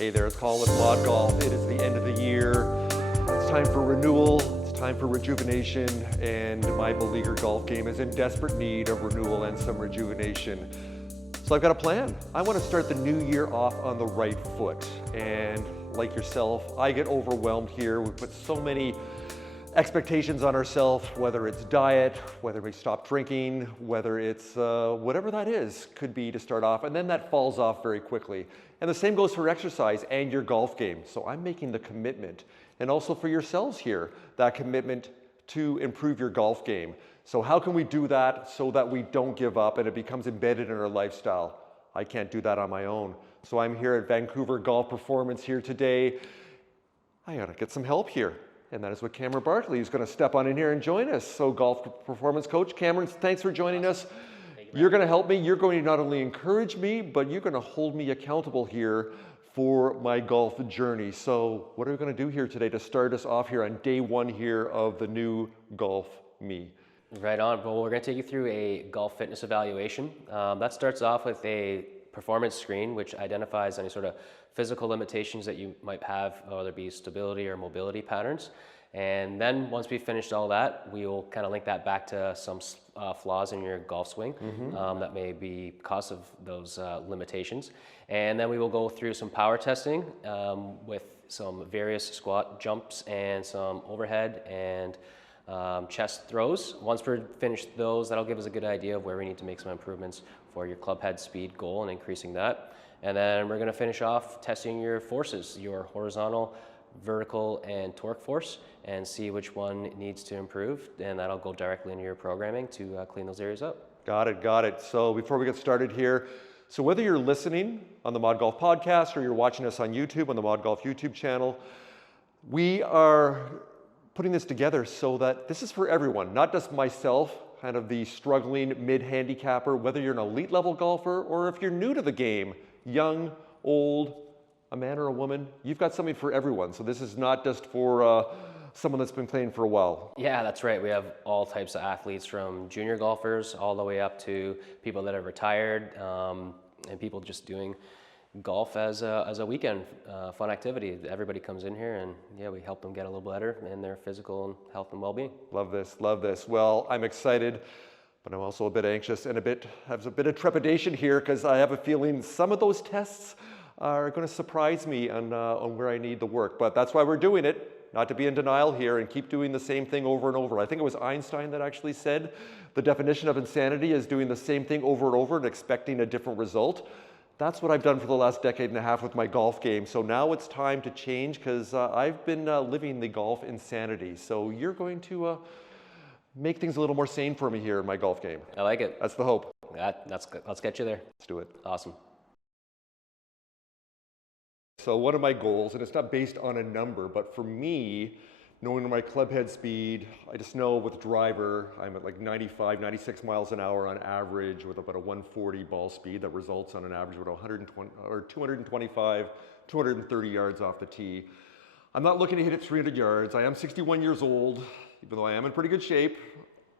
Hey there, it's Colin with ModGolf. It is the end of the year. It's time for renewal. It's time for rejuvenation. And my beleaguered golf game is in desperate need of renewal and some rejuvenation. So I've got a plan. I want to start the new year off on the right foot. And like yourself, I get overwhelmed here. We put so many expectations on ourselves, whether it's diet, whether we stop drinking, whether it's whatever that is, could be to start off, and then that falls off very quickly. And the same goes for exercise and your golf game. So I'm making the commitment, and also for yourselves here, that commitment to improve your golf game. So how can we do that so that we don't give up and it becomes embedded in our lifestyle? I can't do that on my own. So I'm here at Vancouver Golf Performance here today. I gotta get some help here. And that is what Cameron Barkley is going to step on in here and join us. So golf performance coach, Cameron, thanks for joining us. You're going to help me. You're going to not only encourage me, but you're going to hold me accountable here for my golf journey. So what are we going to do here today to start us off here on day one here of the new golf me? Right on. Well, we're going to take you through a golf fitness evaluation. That starts off with a performance screen, which identifies any sort of physical limitations that you might have, whether it be stability or mobility patterns. And then once we've finished all that, we'll kind of link that back to some flaws in your golf swing that may be cause of those limitations. And then we will go through some power testing with some various squat jumps and some overhead and chest throws. Once we're finished those, that'll give us a good idea of where we need to make some improvements for your club head speed goal and increasing that. And then we're going to finish off testing your forces, your horizontal, vertical, and torque force, and see which one needs to improve. And that'll go directly into your programming to clean those areas up. Got it, got it. So before we get started here, so whether you're listening on the ModGolf podcast or you're watching us on YouTube, on the ModGolf YouTube channel, we are putting this together so that this is for everyone, not just myself, kind of the struggling mid-handicapper, whether you're an elite level golfer or if you're new to the game, young, old, a man or a woman, you've got something for everyone. So this is not just for someone that's been playing for a while. Yeah, that's right. We have all types of athletes, from junior golfers all the way up to people that are retired and people just doing golf as a weekend fun activity. Everybody comes in here and yeah, we help them get a little better in their physical and health and well-being. Love this, love this. Well, I'm excited, but I'm also a bit anxious and have a bit of trepidation here because I have a feeling some of those tests are going to surprise me on where I need the work. But that's why we're doing it, not to be in denial here and keep doing the same thing over and over. I think it was Einstein that actually said the definition of insanity is doing the same thing over and over and expecting a different result. That's what I've done for the last decade and a half with my golf game. So now it's time to change because I've been living the golf insanity. So you're going to make things a little more sane for me here in my golf game. I like it. That's the hope. Let's get you there. Let's do it. Awesome. So one of my goals, and it's not based on a number, but for me, knowing my club head speed, I just know with driver, I'm at like 95, 96 miles an hour on average with about a 140 ball speed that results on an average of 120 or 225, 230 yards off the tee. I'm not looking to hit it 300 yards. I am 61 years old, even though I am in pretty good shape,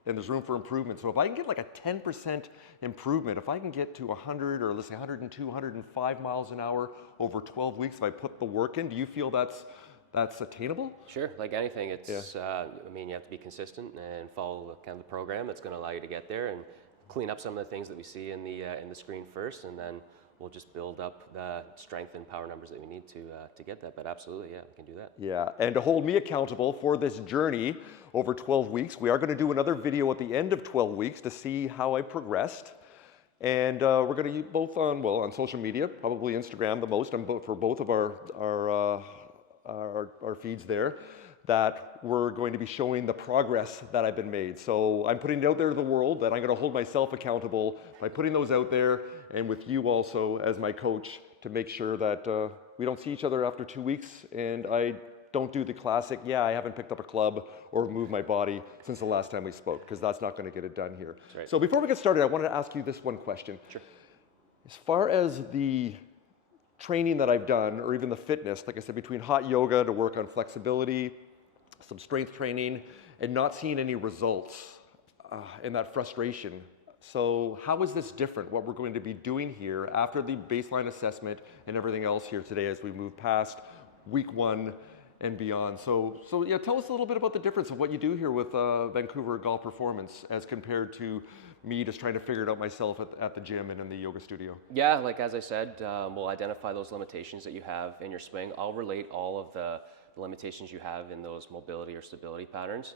and there's room for improvement. So if I can get like a 10% improvement, if I can get to 100 or let's say 102, 105 miles an hour over 12 weeks, if I put the work in, do you feel that's attainable? Sure, like anything, it's I mean, you have to be consistent and follow kind of the program that's going to allow you to get there and clean up some of the things that we see in the screen first, and then we'll just build up the strength and power numbers that we need to get that. But absolutely, yeah, we can do that. Yeah, and to hold me accountable for this journey over 12 weeks, we are going to do another video at the end of 12 weeks to see how I progressed. And we're going to use both on social media, probably Instagram the most, for both of our feeds there, that we're going to be showing the progress that I've been made. So I'm putting it out there to the world that I'm going to hold myself accountable by putting those out there, and with you also as my coach to make sure that we don't see each other after 2 weeks and I don't do the classic, yeah, I haven't picked up a club or moved my body since the last time we spoke, because that's not going to get it done here. Right. So before we get started, I wanted to ask you this one question. Sure. As far as the training that I've done, or even the fitness, like I said, between hot yoga to work on flexibility, some strength training, and not seeing any results, and that frustration, So how is this different, what we're going to be doing here after the baseline assessment and everything else here today as we move past week 1 and beyond? So yeah, tell us a little bit about the difference of what you do here with Vancouver Golf Performance as compared to me just trying to figure it out myself at the gym and in the yoga studio. Yeah, like as I said, we'll identify those limitations that you have in your swing. I'll relate all of the limitations you have in those mobility or stability patterns,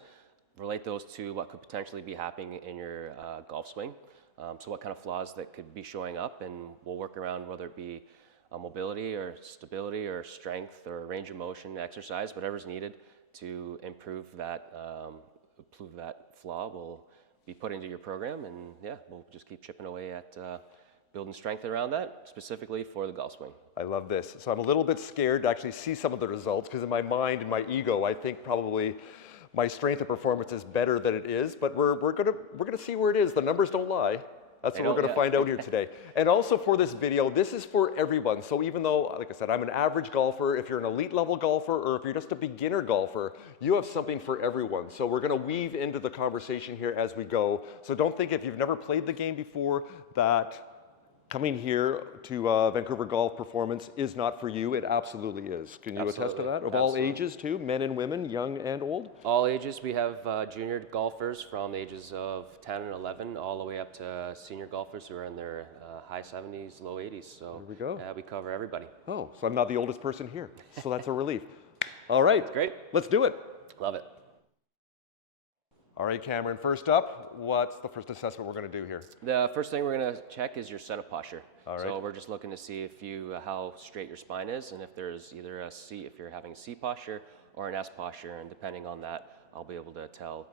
relate those to what could potentially be happening in your golf swing. So what kind of flaws that could be showing up, and we'll work around whether it be mobility or stability or strength or range of motion, exercise, whatever's needed to improve that flaw will be put into your program, and yeah, we'll just keep chipping away at building strength around that, specifically for the golf swing. I love this. So I'm a little bit scared to actually see some of the results because in my mind and my ego, I think probably my strength and performance is better than it is, but we're gonna see where it is. The numbers don't lie. That's what we're going to find out here today. And also for this video, this is for everyone. So even though, like I said, I'm an average golfer, if you're an elite level golfer or if you're just a beginner golfer, you have something for everyone. So we're going to weave into the conversation here as we go. So don't think if you've never played the game before that coming here to Vancouver Golf Performance is not for you. It absolutely is. Can you attest to that? Of all ages too, men and women, young and old? All ages. We have junior golfers from the ages of 10 and 11 all the way up to senior golfers who are in their high 70s, low 80s. So there we go. We cover everybody. Oh, so I'm not the oldest person here. So that's a relief. All right. Great. Let's do it. Love it. All right, Cameron, first up, what's the first assessment we're going to do here? The first thing we're going to check is your setup posture. All right. So we're just looking to see if how straight your spine is, and if there's either a C, if you're having a C posture or an S posture, and depending on that, I'll be able to tell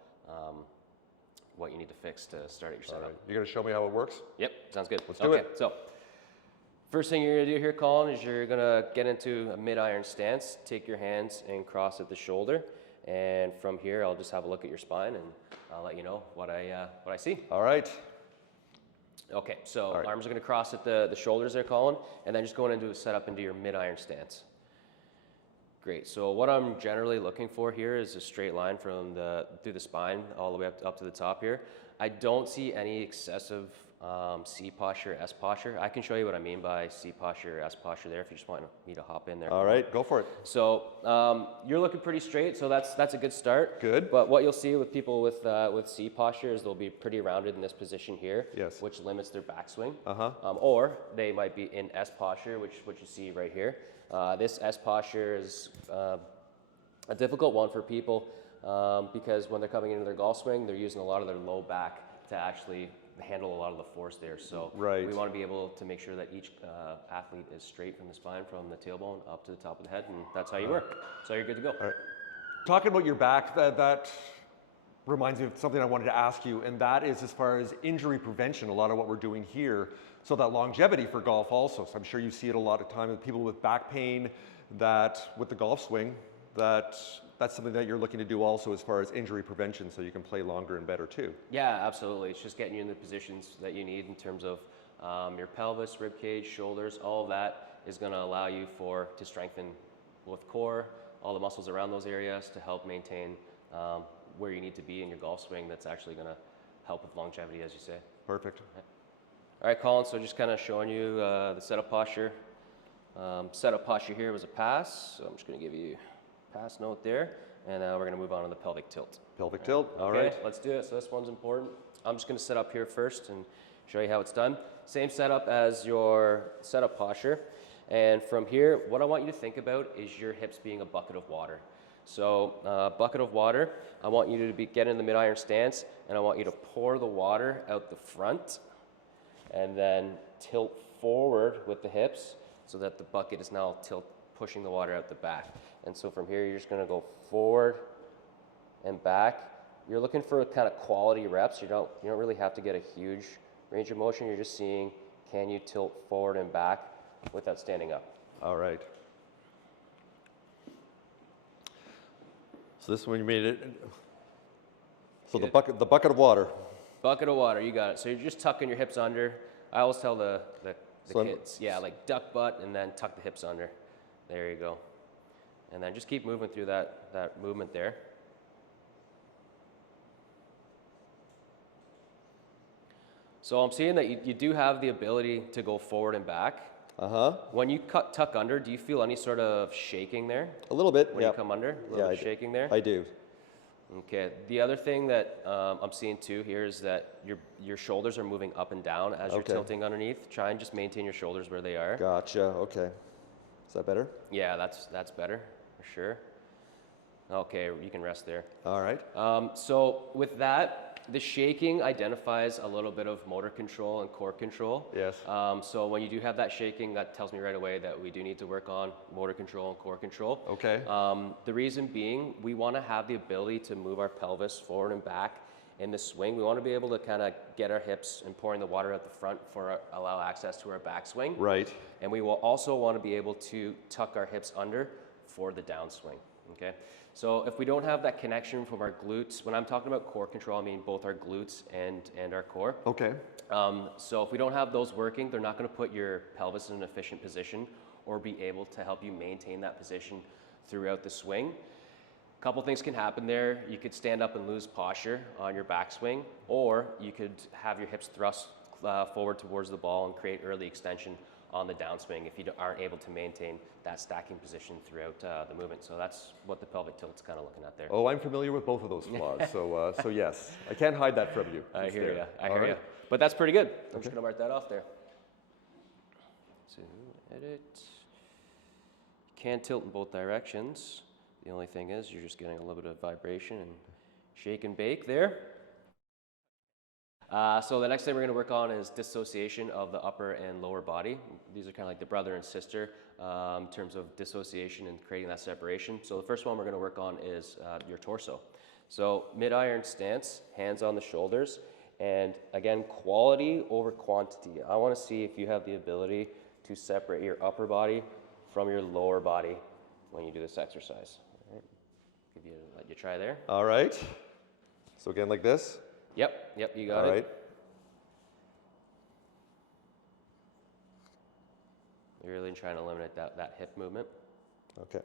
what you need to fix to start your setup. All right. You're going to show me how it works? Yep, sounds good. Let's do it. So first thing you're going to do here, Colin, is you're going to get into a mid-iron stance, take your hands and cross at the shoulder. And from here, I'll just have a look at your spine, and I'll let you know what I see. All right. Okay, so arms are going to cross at the shoulders there, Colin, and then just going into a setup into your mid-iron stance. Great. So what I'm generally looking for here is a straight line from through the spine all the way up to the top here. I don't see any excessive C posture, S posture. I can show you what I mean by C posture or S posture there if you just want me to hop in there. All right, go for it. So you're looking pretty straight, so that's a good start. Good. But what you'll see with people with C posture is they'll be pretty rounded in this position here, yes, which limits their backswing. Or they might be in S posture, which you see right here. This S posture is a difficult one for people because when they're coming into their golf swing, they're using a lot of their low back to actually handle a lot of the force there. So we want to be able to make sure that each athlete is straight from the spine, from the tailbone up to the top of the head, and that's how you work. So you're good to go. All right. Talking about your back, that reminds me of something I wanted to ask you, and that is as far as injury prevention, a lot of what we're doing here. So that longevity for golf also. So I'm sure you see it a lot of time with people with back pain, that with the golf swing, that's something that you're looking to do also as far as injury prevention, so you can play longer and better too. Yeah, absolutely. It's just getting you in the positions that you need in terms of your pelvis, rib cage, shoulders. All of that is going to allow you to strengthen both core, all the muscles around those areas to help maintain where you need to be in your golf swing. That's actually going to help with longevity, as you say. Perfect. Okay. All right, Colin, so just kind of showing you the setup posture. Setup posture here was a pass, so I'm just going to give you pass note there, and now we're going to move on to the pelvic tilt. Pelvic tilt, all right. right. Let's do it. So this one's important. I'm just going to set up here first and show you how it's done. Same setup as your setup posture, and from here, what I want you to think about is your hips being a bucket of water. So bucket of water, I want you to get in the mid-iron stance, and I want you to pour the water out the front, and then tilt forward with the hips so that the bucket is now pushing the water out the back. And so from here, you're just going to go forward and back. You're looking for kind of quality reps. You don't really have to get a huge range of motion. You're just seeing, can you tilt forward and back without standing up? All right. So this one you made it. So the bucket of water. Bucket of water, you got it. So you're just tucking your hips under. I always tell the kids, yeah, like duck butt and then tuck the hips under. There you go. And then just keep moving through that movement there. So I'm seeing that you do have the ability to go forward and back. Uh-huh. When you tuck under, do you feel any sort of shaking there? A little bit, When you come under? A little bit shaking there? I do. Okay. The other thing that I'm seeing too here is that your shoulders are moving up and down as you're tilting underneath. Try and just maintain your shoulders where they are. Gotcha, okay. Is that better? Yeah, that's better, for sure. Okay, you can rest there. All right. So with that, the shaking identifies a little bit of motor control and core control. Yes. So when you do have that shaking, that tells me right away that we do need to work on motor control and core control. Okay. The reason being, we want to have the ability to move our pelvis forward and back in the swing. We want to be able to kind of get our hips and pouring the water out the front for allow access to our backswing. Right. And we will also want to be able to tuck our hips under for the downswing. Okay. So if we don't have that connection from our glutes, when I'm talking about core control, I mean both our glutes and our core. Okay. So if we don't have those working, they're not going to put your pelvis in an efficient position or be able to help you maintain that position throughout the swing. A couple things can happen there. You could stand up and lose posture on your backswing, or you could have your hips thrust forward towards the ball and create early extension on the downswing if you aren't able to maintain that stacking position throughout the movement. So that's what the pelvic tilt's kind of looking at there. Oh, I'm familiar with both of those flaws, so yes. I can't hide that from you. I hear you, I All hear right. you. But that's pretty good. I'm just gonna mark that off there. So edit. You can tilt in both directions. The only thing is you're just getting a little bit of vibration and shake and bake there. So the next thing we're going to work on is dissociation of the upper and lower body. These are kind of like the brother and sister in terms of dissociation and creating that separation. So the first one we're going to work on is your torso. So mid-iron stance, hands on the shoulders, and again, quality over quantity. I want to see if you have the ability to separate your upper body from your lower body when you do this exercise. All right. Let you try there. All right. So again, like this? Yep, you got it. All right. You're really trying to eliminate that hip movement. Okay.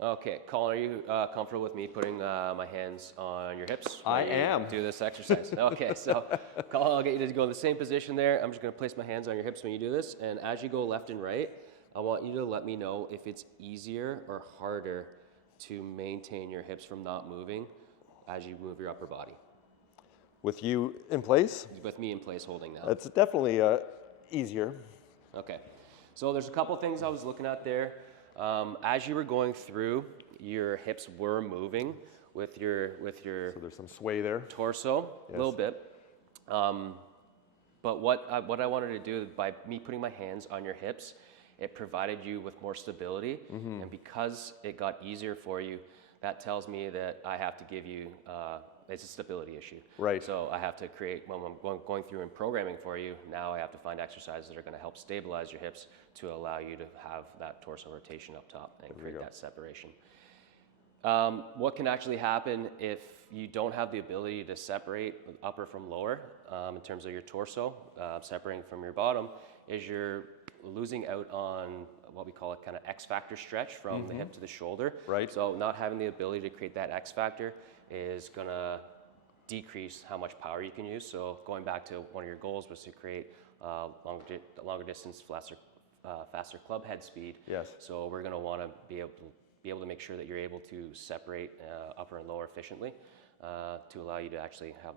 Okay, Colin, are you comfortable with me putting my hands on your hips? I am. Do this exercise. Okay, so Colin, I'll get you to go in the same position there. I'm just going to place my hands on your hips when you do this. And as you go left and right, I want you to let me know if it's easier or harder to maintain your hips from not moving as you move your upper body. With you in place? With me in place holding now. That's definitely easier. Okay, so there's a couple things I was looking at there. As you were going through, your hips were moving with your So there's some sway there. torso, a little bit. But what I wanted to do by me putting my hands on your hips, it provided you with more stability. And because it got easier for you, that tells me that I have to give you, it's a stability issue. Right. So I have to create, when I'm going through and programming for you, now I have to find exercises that are going to help stabilize your hips to allow you to have that torso rotation up top and create that separation. What can actually happen if you don't have the ability to separate upper from lower in terms of your torso, separating from your bottom, is you're losing out on what we call a kind of X factor stretch from the hip to the shoulder. Right. So not having the ability to create that X factor is going to decrease how much power you can use. So going back to one of your goals was to create longer distance, faster club head speed. Yes. So we're going to want to be able to make sure that you're able to separate upper and lower efficiently to allow you to actually have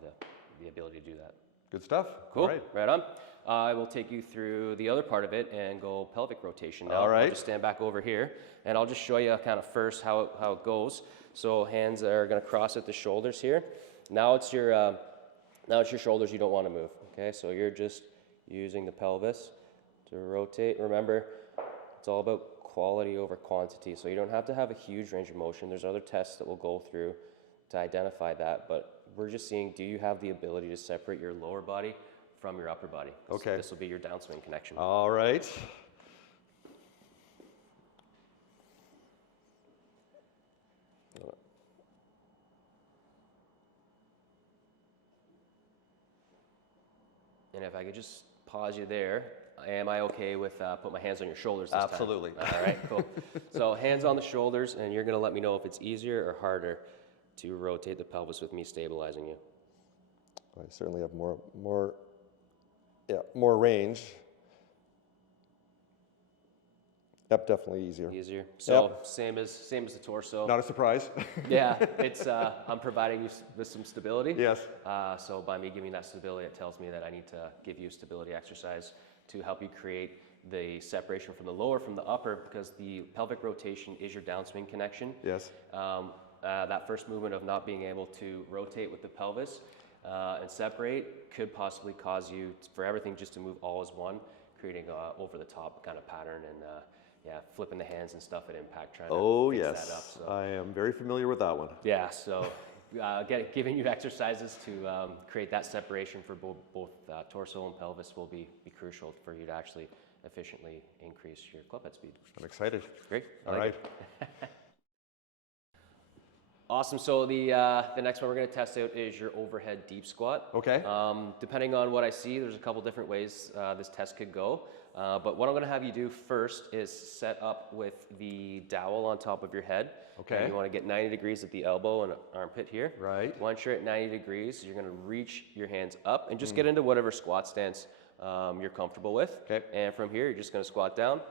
the ability to do that. Good stuff. Cool. All right. Right on. I will take you through the other part of it and go pelvic rotation now. All right. I'll just stand back over here and I'll just show you kind of first how it goes. So hands are going to cross at the shoulders here. Now it's your shoulders you don't want to move. Okay, so you're just using the pelvis to rotate. Remember, it's all about quality over quantity. So you don't have to have a huge range of motion. There's other tests that we'll go through to identify that, but we're just seeing, do you have the ability to separate your lower body from your upper body? Okay. So this will be your downswing connection. All right. And if I could just pause you there, am I okay with put my hands on your shoulders this Absolutely. time? All right, cool. So hands on the shoulders, and you're going to let me know if it's easier or harder to rotate the pelvis with me stabilizing you. I certainly have more range. Yep, definitely easier. Easier. So Yep. same as the torso. Not a surprise. Yeah, it's I'm providing you with some stability. Yes. So by me giving that stability, it tells me that I need to give you a stability exercise to help you create the separation from the lower from the upper, because the pelvic rotation is your downswing connection. Yes. That first movement of not being able to rotate with the pelvis and separate could possibly cause you for everything just to move all as one, creating a over the top kind of pattern and yeah, flipping the hands and stuff at impact, trying to fix yes. that up. So. I am very familiar with that one. Yeah, so giving you exercises to create that separation for both torso and pelvis will be crucial for you to actually efficiently increase your club head speed. I'm excited. Great. All right. Awesome. So the next one we're going to test out is your overhead deep squat. Okay. Depending on what I see, there's a couple different ways this test could go. But what I'm going to have you do first is set up with the dowel on top of your head. Okay. And you want to get 90 degrees at the elbow and armpit here. Right. Once you're at 90 degrees, you're going to reach your hands up and just get into whatever squat stance you're comfortable with. Okay. And from here, you're just going to squat down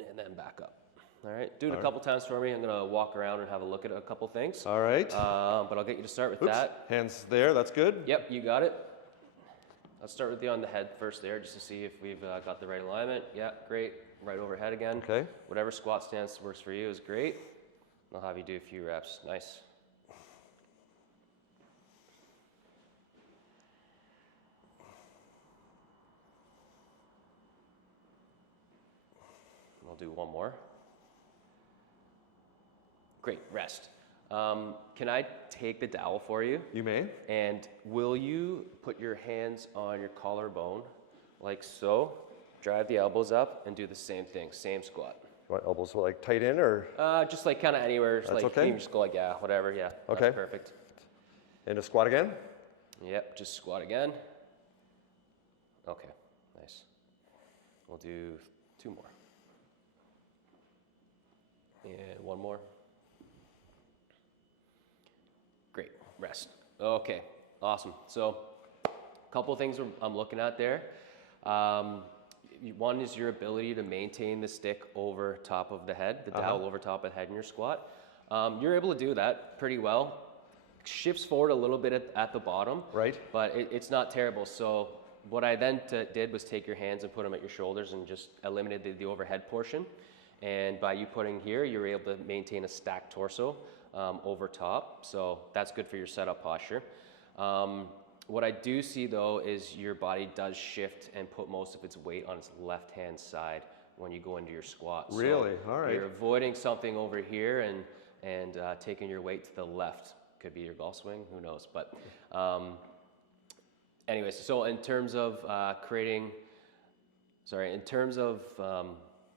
and then back up. All right, do it a couple times for me. I'm gonna walk around and have a look at a couple things. All right. But I'll get you to start with that. Hands there, that's good. Yep, you got it. Let's start with you on the head first there, just to see if we've got the right alignment. Yeah, great. Right overhead again. Okay. Whatever squat stance works for you is great. I'll have you do a few reps. Nice. I'll do one more. Great, rest. Can I take the dowel for you? You may. And will you put your hands on your collarbone, like so, drive the elbows up, and do the same thing, same squat. What, elbows like tight in or? Just like kind of anywhere. Just That's like okay? you can just go like, yeah, whatever, yeah. Okay. That's perfect. And a squat again? Yep, just squat again. Okay, nice. We'll do 2 more. And 1 more. Great, rest. Okay, awesome. So, a couple of things I'm looking at there. One is your ability to maintain the stick over top of the head, the dowel over top of the head in your squat. You're able to do that pretty well. Shifts forward a little bit at the bottom, Right. but it's not terrible. So what I then did was take your hands and put them at your shoulders and just eliminated the overhead portion. And by you putting here, you're able to maintain a stacked torso over top. So that's good for your setup posture. What I do see though is your body does shift and put most of its weight on its left-hand side when you go into your squat. Really? So all right. you're avoiding something over here and taking your weight to the left. Could be your golf swing, who knows? But anyways, so in terms of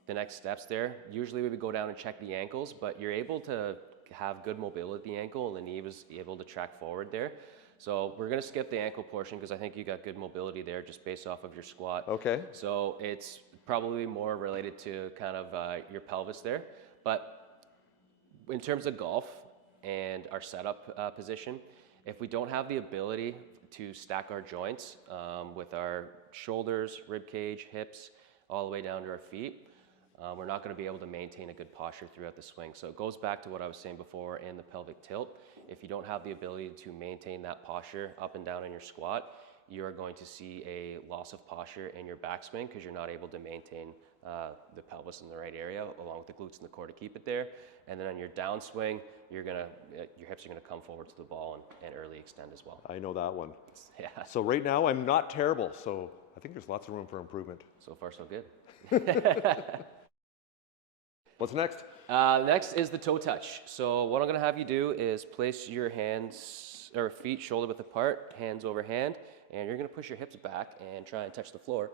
the next steps there, usually we would go down and check the ankles, but you're able to have good mobility at the ankle and the knee was able to track forward there. So we're gonna skip the ankle portion because I think you got good mobility there just based off of your squat. Okay. So it's probably more related to kind of your pelvis there. But in terms of golf and our setup position, if we don't have the ability to stack our joints with our shoulders, rib cage, hips, all the way down to our feet, we're not going to be able to maintain a good posture throughout the swing. So it goes back to what I was saying before in the pelvic tilt. If you don't have the ability to maintain that posture up and down in your squat, you are going to see a loss of posture in your backswing because you're not able to maintain the pelvis in the right area along with the glutes and the core to keep it there. And then on your downswing, your hips are going to come forward to the ball and early extend as well. I know that one. Yeah. So right now I'm not terrible, so I think there's lots of room for improvement. So far, so good. What's next? Next is the toe touch. So what I'm going to have you do is place your hands or feet shoulder width apart, hands over hand, and you're going to push your hips back and try and touch the floor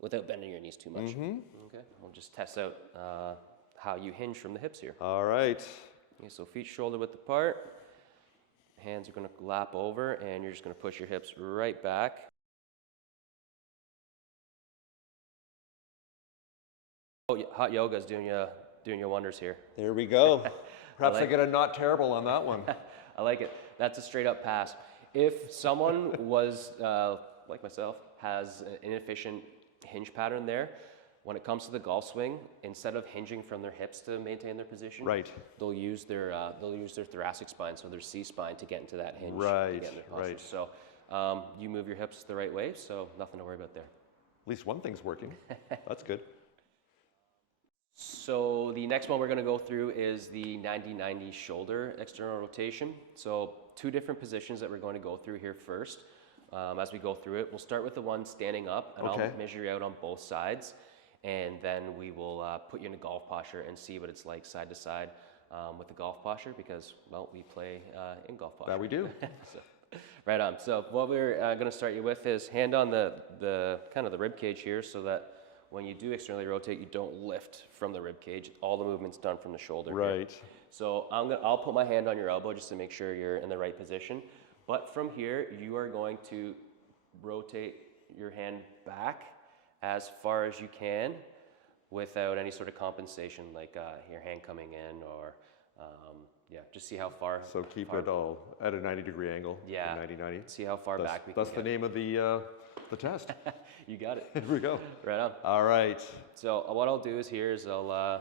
without bending your knees too much. Okay, we'll just test out how you hinge from the hips here. All right. Okay, so feet shoulder width apart, hands are going to lap over, and you're just going to push your hips right back. Oh, hot yoga is doing you wonders here. There we go. Perhaps I get a not terrible on that one. I like it. That's a straight up pass. If someone was, like myself, has an inefficient hinge pattern there, when it comes to the golf swing, instead of hinging from their hips to maintain their position, Right. they'll use their thoracic spine, so their C spine, to get into that hinge. Right, to get in their posture. right. So you move your hips the right way, so nothing to worry about there. At least one thing's working. That's good. So the next one we're going to go through is the 90-90 shoulder external rotation. So 2 different positions that we're going to go through here first. As we go through it, we'll start with the one standing up, and Okay. I'll measure you out on both sides, and then we will put you in a golf posture and see what it's like side to side with the golf posture, because, well, we play in golf posture. That we do. So, right on. So what we're going to start you with is hand on the kind of the rib cage here, so that when you do externally rotate, you don't lift from the rib cage. All the movement's done from the shoulder. Right. Here. So I'll put my hand on your elbow just to make sure you're in the right position. But from here, you are going to rotate your hand back as far as you can without any sort of compensation, like your hand coming in, or yeah, just see how far. So keep it all at a 90-degree angle. Yeah. 90-90. See how far back we can That's the name of the test. You got it. Here we go. Right on. All right. So what I'll do is I'll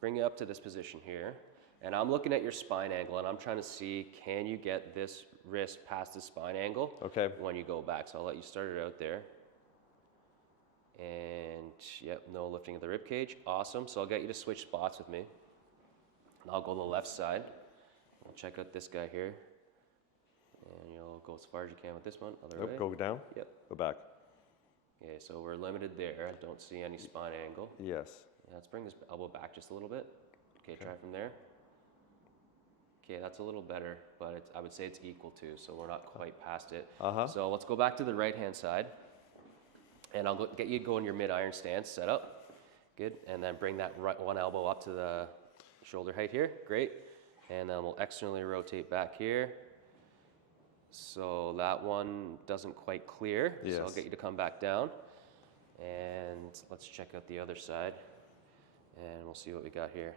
bring you up to this position here, and I'm looking at your spine angle, and I'm trying to see, can you get this wrist past the spine angle Okay. when you go back. So I'll let you start it out there. And yep, no lifting of the rib cage. Awesome. So I'll get you to switch spots with me. And I'll go to the left side. I'll check out this guy here. And you'll go as far as you can with this one. Other way. Go down. Yep. Go back. Okay, so we're limited there. I don't see any spine angle. Yes. Yeah, let's bring this elbow back just a little bit. Okay, try from there. Okay, that's a little better, but I would say it's equal to, so we're not quite past it. So let's go back to the right-hand side, and I'll get you to go in your mid-iron stance, set up. Good, and then bring that one elbow up to the shoulder height here. Great, and then we'll externally rotate back here. So that one doesn't quite clear, so I'll get you to come back down. And let's check out the other side, and we'll see what we got here.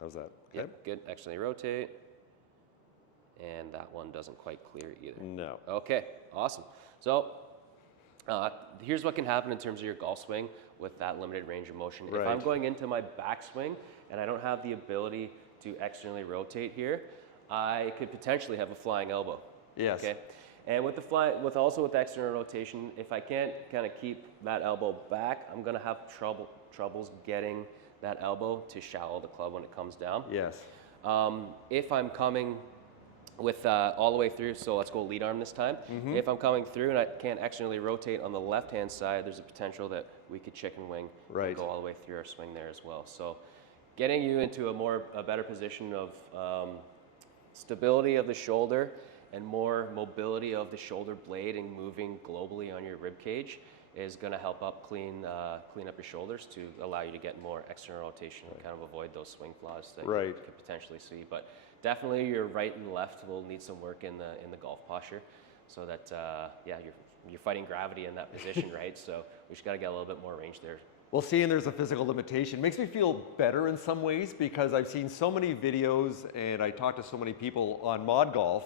How's that? Yep, good. Externally rotate. And that one doesn't quite clear either. No. Okay, awesome. So here's what can happen in terms of your golf swing with that limited range of motion. Right. If I'm going into my backswing and I don't have the ability to externally rotate here, I could potentially have a flying elbow. Yes. Okay. And with the external rotation, if I can't kind of keep that elbow back, I'm going to have troubles getting that elbow to shallow the club when it comes down. Yes. If I'm coming with all the way through, so let's go lead arm this time. If I'm coming through and I can't externally rotate on the left-hand side, there's a potential that we could chicken wing and go all the way through our swing there as well. So getting you into a better position of stability of the shoulder and more mobility of the shoulder blade and moving globally on your rib cage is going to help clean up your shoulders to allow you to get more external rotation and kind of avoid those swing flaws that you could potentially see. But definitely your right and left will need some work in the golf posture, so that you're fighting gravity in that position, right? So we just got to get a little bit more range there. Well, seeing there's a physical limitation makes me feel better in some ways, because I've seen so many videos and I talk to so many people on ModGolf.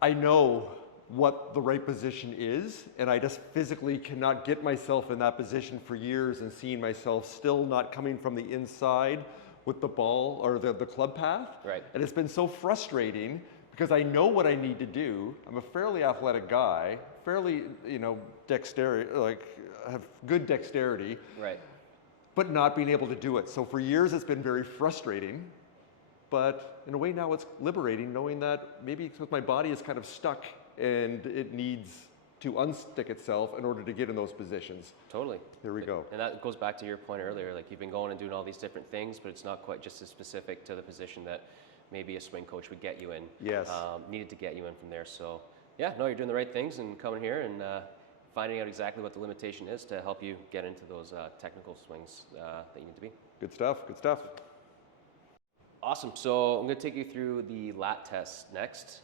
I know what the right position is, and I just physically cannot get myself in that position for years, and seeing myself still not coming from the inside with the ball or the club path. Right. And it's been so frustrating because I know what I need to do. I'm a fairly athletic guy, fairly, dexterity, have good dexterity. Right. But not being able to do it. So for years it's been very frustrating, but in a way now it's liberating, knowing that maybe because my body is kind of stuck and it needs to unstick itself in order to get in those positions. Totally. Here we go. And that goes back to your point earlier, like you've been going and doing all these different things, but it's not quite just as specific to the position that maybe a swing coach would get you in. Yes. Needed to get you in from there. So yeah, no, you're doing the right things and coming here and finding out exactly what the limitation is to help you get into those technical swings that you need to be. Good stuff, good stuff. Awesome. So I'm going to take you through the lat test next.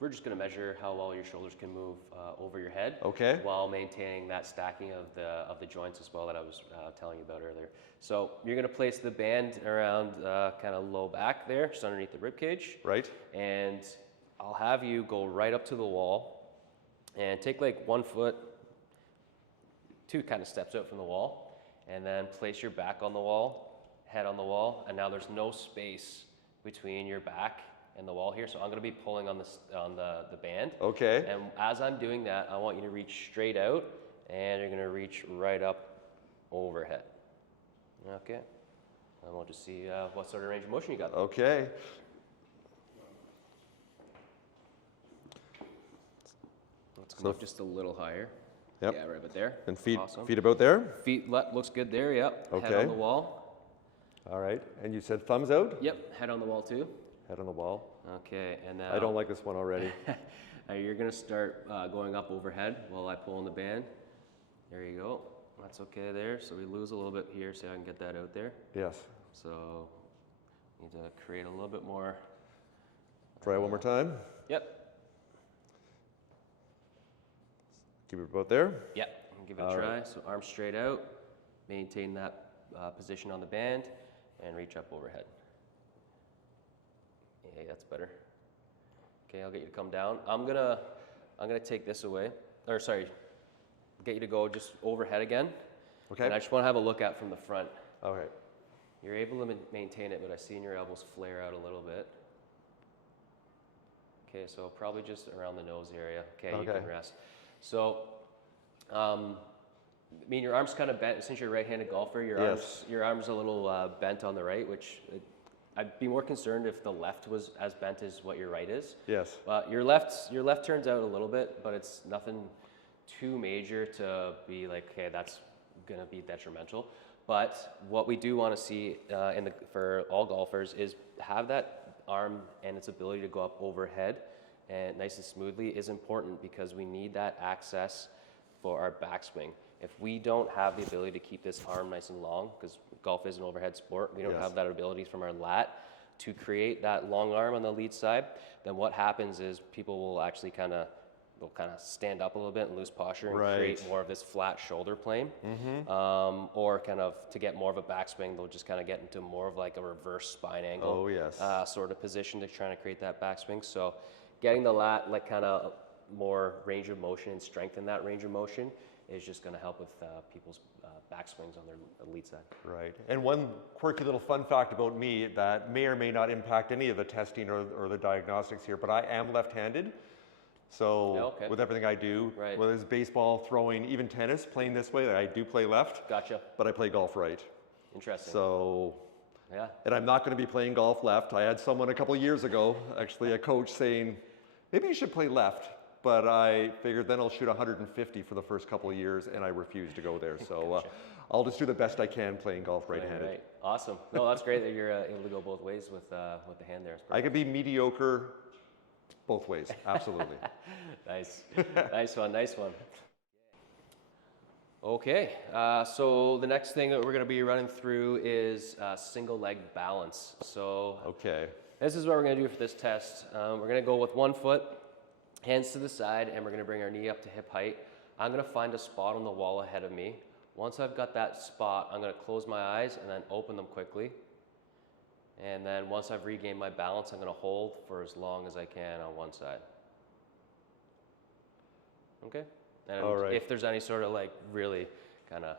we're just going to measure how well your shoulders can move over your head, Okay. while maintaining that stacking of the joints as well that I was telling you about earlier. So you're going to place the band around kind of low back there, just underneath the rib cage. Right. And I'll have you go right up to the wall and take like 1 foot, 2 kind of steps out from the wall, and then place your back on the wall, head on the wall, and now there's no space between your back and the wall here, so I'm going to be pulling on the band. Okay. And as I'm doing that, I want you to reach straight out, and you're going to reach right up overhead. Okay. And we'll just see what sort of range of motion you got. Okay. Let's come up just a little higher. Yep. Yeah, right about there. And feet, Awesome. feet about there? Feet looks good there, yep. Head Okay. on the wall. All right. And you said thumbs out? Yep, head on the wall too. Head on the wall. Okay, and now I don't like this one already. you're gonna start going up overhead while I pull on the band. There you go. That's okay there. So we lose a little bit here, so I can get that out there. Yes. So need to create a little bit more. Try it one more time. Yep. Keep it about there. Yep. And give it a All try. right. So arms straight out. Maintain that position on the band, and reach up overhead. Hey, that's better. Okay, I'll get you to come down. I'm gonna take this away, or sorry, get you to go just overhead again. Okay. And I just want to have a look at from the front. Okay. You're able to maintain it, but I see your elbows flare out a little bit. Okay, so probably just around the nose area. Okay, you can rest. So, I mean, your arm's kind of bent. Since you're a right-handed golfer, your arm's a little bent on the right, which I'd be more concerned if the left was as bent as what your right is. Yes. Your left turns out a little bit, but it's nothing too major to be like, okay, that's gonna be detrimental. But what we do want to see for all golfers is have that arm and its ability to go up overhead and nice and smoothly is important, because we need that access for our backswing. If we don't have the ability to keep this arm nice and long, because golf is an overhead sport, we don't have that ability from our lat to create that long arm on the lead side, then what happens is people will actually kind of stand up a little bit and lose posture and create more of this flat shoulder plane. Or kind of to get more of a backswing, they'll just kind of get into more of like a reverse spine angle sort of position to try to create that backswing. So getting the lat like kind of more range of motion and strengthen that range of motion is just going to help with people's backswings on their lead side. Right. And one quirky little fun fact about me that may or may not impact any of the testing or the diagnostics here, but I am left-handed. So with everything I do, whether it's baseball, throwing, even tennis, playing this way, I do play left. Gotcha. But I play golf right. Interesting. So, yeah. And I'm not going to be playing golf left. I had someone a couple of years ago, actually a coach, saying, maybe you should play left. But I figured then I'll shoot 150 for the first couple of years, and I refused to go there. So I'll just do the best I can playing golf right-handed. Right. Awesome. No, that's great that you're able to go both ways with the hand there. I could be mediocre both ways, absolutely. Nice. Nice one, nice one. Okay, so the next thing that we're going to be running through is single leg balance. So this is what we're going to do for this test. We're going to go with 1 foot, hands to the side, and we're going to bring our knee up to hip height. I'm going to find a spot on the wall ahead of me. Once I've got that spot, I'm going to close my eyes and then open them quickly. And then once I've regained my balance, I'm going to hold for as long as I can on one side. Okay? And if there's any sort of like really kind of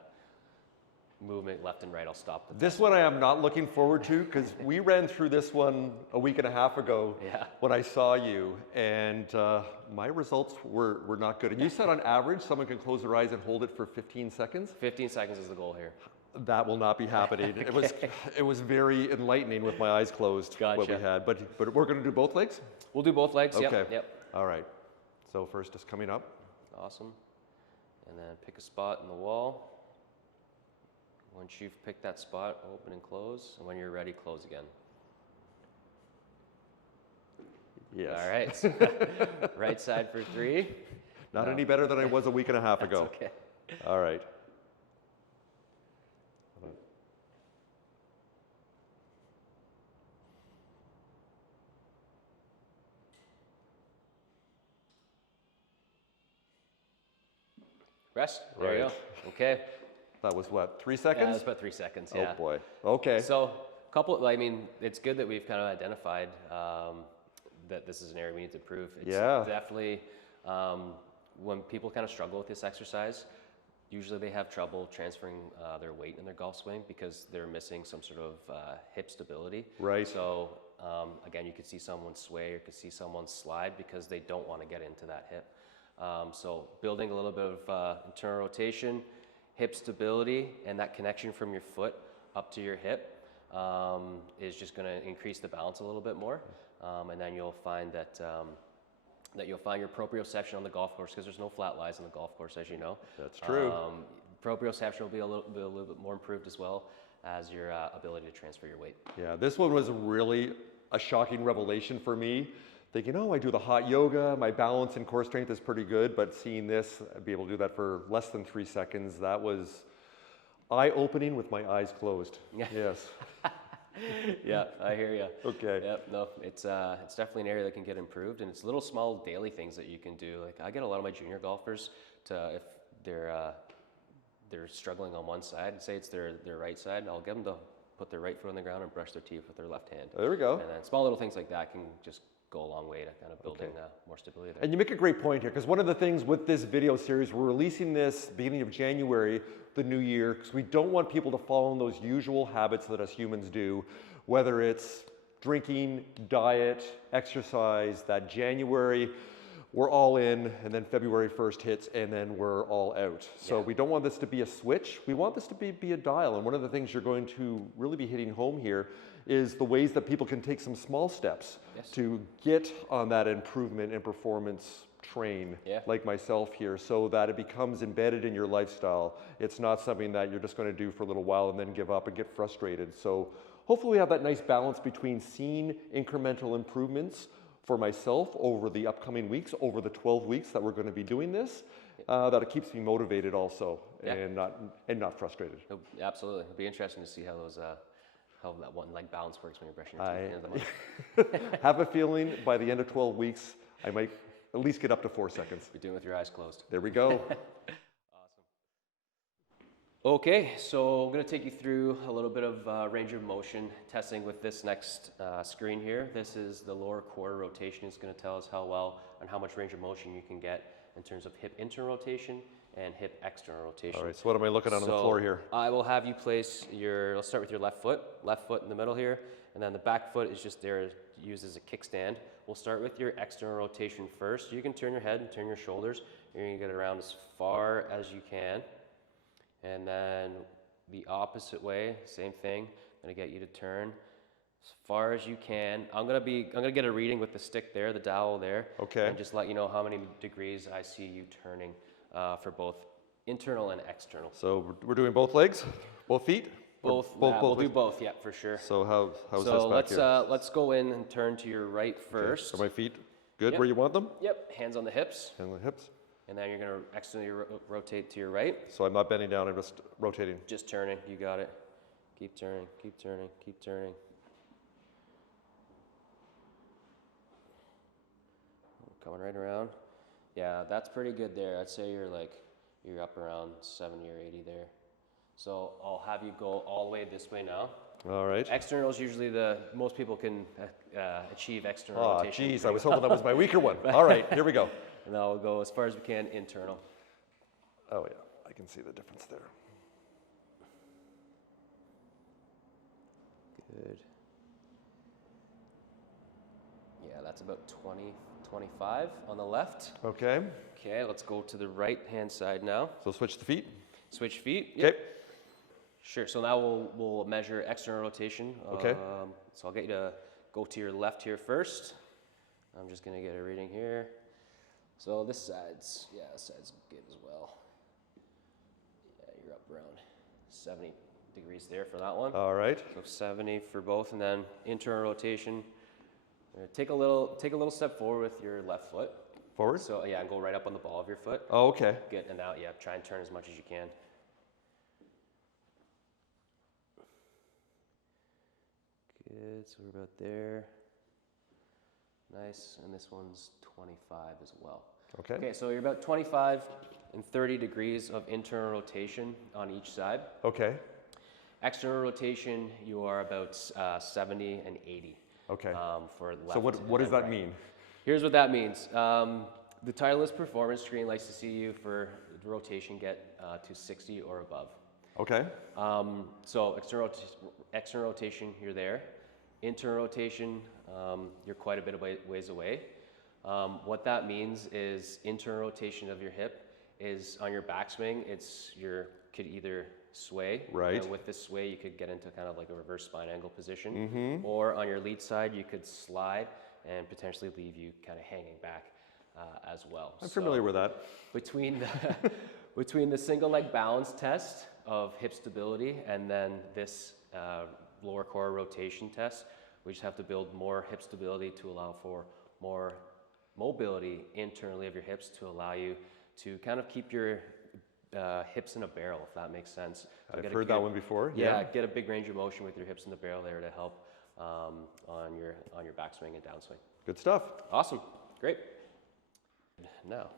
movement left and right, I'll stop. This one I am not looking forward to, because we ran through this one a week and a half ago when I saw you, and my results were not good. And you said on average someone can close their eyes and hold it for 15 seconds? 15 seconds is the goal here. That will not be happening. It was very enlightening with my eyes closed what we had. But we're going to do both legs? We'll do both legs. Okay. Yep. All right. So first is coming up. Awesome. And then pick a spot in the wall. Once you've picked that spot, open and close. And when you're ready, close again. Yes. All right. Right side for 3. Not any better than I was a week and a half ago. Okay. All right. Rest. There you Right. go. Okay. That was what, 3 Yeah, seconds? that's about 3 seconds. Yeah. Oh boy. Okay. So, I mean, it's good that we've kind of identified that this is an area we need to improve. It's Yeah. definitely when people kind of struggle with this exercise, usually they have trouble transferring their weight in their golf swing because they're missing some sort of hip stability. Right. So again, you could see someone sway or you could see someone slide because they don't want to get into that hip. So building a little bit of internal rotation, hip stability, and that connection from your foot up to your hip is just going to increase the balance a little bit more. And then you'll find that you'll find your proprioception on the golf course, because there's no flat lies on the golf course, as you know. That's true. Proprioception will be a little bit more improved, as well as your ability to transfer your weight. Yeah, this one was really a shocking revelation for me. Thinking, oh, I do the hot yoga, my balance and core strength is pretty good, but seeing this, I'd be able to do that for less than 3 seconds, that was eye-opening with my eyes closed. Yeah. Yes. Yeah, I hear you. Okay. Yep, no, it's definitely an area that can get improved, and it's little small daily things that you can do. Like, I get a lot of my junior golfers to, if they're struggling on one side, say it's their right side, I'll get them to put their right foot on the ground and brush their teeth with their left hand. There we go. And then small little things like that can just go a long way to kind of building more stability there. And you make a great point here, because one of the things with this video series, we're releasing this beginning of January, the new year, because we don't want people to follow in those usual habits that us humans do, whether it's drinking, diet, exercise. That January, we're all in, and then February 1st hits, and then we're all out. So we don't want this to be a switch. We want this to be a dial. And one of the things you're going to really be hitting home here is the ways that people can take some small steps to get on that improvement in performance train, like myself here, so that it becomes embedded in your lifestyle. It's not something that you're just going to do for a little while and then give up and get frustrated. So hopefully we have that nice balance between seeing incremental improvements for myself over the upcoming weeks, over the 12 weeks that we're going to be doing this, that it keeps me motivated also, and not frustrated. Absolutely. It'll be interesting to see how those how that one leg balance works when you're brushing your teeth. I have a feeling by the end of 12 weeks, I might at least get up to 4 seconds. You're doing it with your eyes closed. There we go. Okay, so I'm going to take you through a little bit of range of motion testing with this next screen here. This is the lower quarter rotation. It's going to tell us how well and how much range of motion you can get in terms of hip internal rotation and hip external rotation. All right, so what am I looking at on the floor here? I will have you place let's start with your left foot in the middle here, and then the back foot is just there used as a kickstand. We'll start with your external rotation first. You can turn your head and turn your shoulders. You're going to get it around as far as you can. And then the opposite way, same thing. I'm gonna get you to turn as far as you can. I'm gonna get a reading with the stick there, the dowel there. Okay. And just let you know how many degrees I see you turning for both internal and external. So we're doing both legs, both feet? Both. We'll do both, yeah, for sure. So how's so this back here? Let's go in and turn to your right first. Are my feet good where you want them? Yep. Hands on the hips. And the hips. And then you're going to externally rotate to your right. So I'm not bending down, I'm just rotating. Just turning, you got it. Keep turning, keep turning, keep turning. Coming right around. Yeah, that's pretty good there. I'd say you're up around 70 or 80 there. So I'll have you go all the way this way now. All right. External is usually most people can achieve external Oh, rotation. geez, I was hoping that was my weaker one. All right, here we go. And now we'll go as far as we can internal. Oh yeah, I can see the difference there. Good. Yeah, that's about 20, 25 on the left. Okay. Okay, let's go to the right hand side now. So switch the feet. Switch feet. Okay. Sure, so now we'll measure external rotation. Okay. So I'll get you to go to your left here first. I'm just gonna get a reading here. So this side's good as well. Yeah, you're up around 70 degrees there for that one. All right. So 70 for both, and then internal rotation. Take a little step forward with your left foot. Forward? So yeah, and go right up on the ball of your foot. Oh, okay. Good, and now try and turn as much as you can. Good, so we're about there. Nice, and this one's 25 as well. Okay. Okay, so you're about 25 and 30 degrees of internal rotation on each side. Okay. External rotation, you are about 70 and 80. Okay. For left. So what does that mean? Here's what that means. The Titleist performance screen likes to see you for the rotation get to 60 or above. Okay. So external rotation, you're there. Internal rotation, you're quite a bit of ways away. What that means is internal rotation of your hip is on your backswing. Could either sway. Right. With this sway, you could get into kind of like a reverse spine angle position. Or on your lead side, you could slide and potentially leave you kind of hanging back as well. I'm familiar with that. Between the single leg balance test of hip stability and then this lower core rotation test, we just have to build more hip stability to allow for more mobility internally of your hips to allow you to kind of keep your hips in a barrel, if that makes sense. So I've heard that one before. Yeah, get a big range of motion with your hips in the barrel there to help on your backswing and downswing. Good stuff. Awesome, great. Now.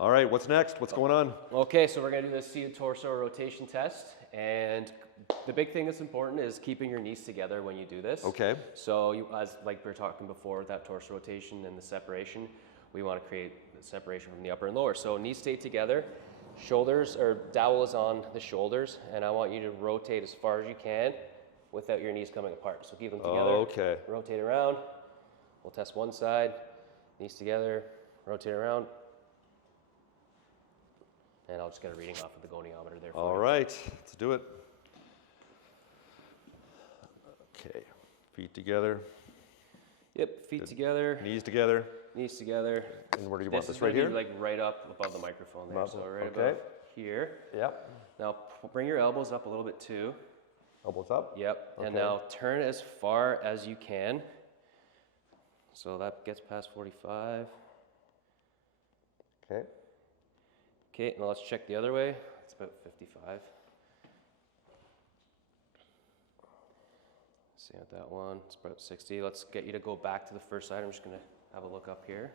All right, what's next? What's going on? Okay, so we're gonna do the seated torso rotation test, and the big thing that's important is keeping your knees together when you do this. Okay. So as like we were talking before, with that torso rotation and the separation, we want to create the separation from the upper and lower. So knees stay together, shoulders or dowel is on the shoulders, and I want you to rotate as far as you can without your knees coming apart. So keep them together. Okay. Rotate around. We'll test one side, knees together, rotate around. And I'll just get a reading off of the goniometer there for you. All right, let's do it. Okay, feet together. Yep, feet together, Knees together. knees together. And where do you want this? Is right gonna here? be like right up above the microphone there. So right okay. above here. Yep. Now bring your elbows up a little bit too. Elbows up. Yep. Okay. And now turn as far as you can. So that gets past 45. Okay. Okay, now let's check the other way. It's about 55. Same with that one. It's about 60. Let's get you to go back to the first side. I'm just going to have a look up here.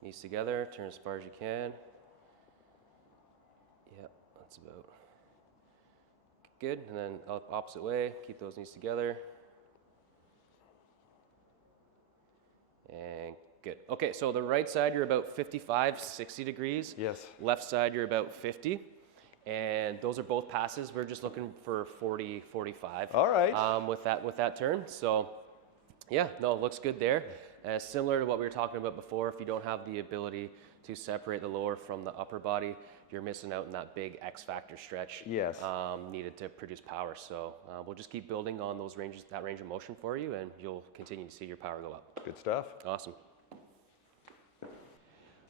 Knees together. Turn as far as you can. Yep, that's about good. And then opposite way. Keep those knees together. And good. Okay, so the right side, you're about 55, 60 degrees. Yes. Left side, you're about 50. And those are both passes. We're just looking for 40, 45. All right. With that turn. So, yeah, no, it looks good there. Similar to what we were talking about before, if you don't have the ability to separate the lower from the upper body, you're missing out on that big X factor stretch. Yes. Needed to produce power. So we'll just keep building on those ranges, that range of motion for you, and you'll continue to see your power go up. Good stuff. Awesome.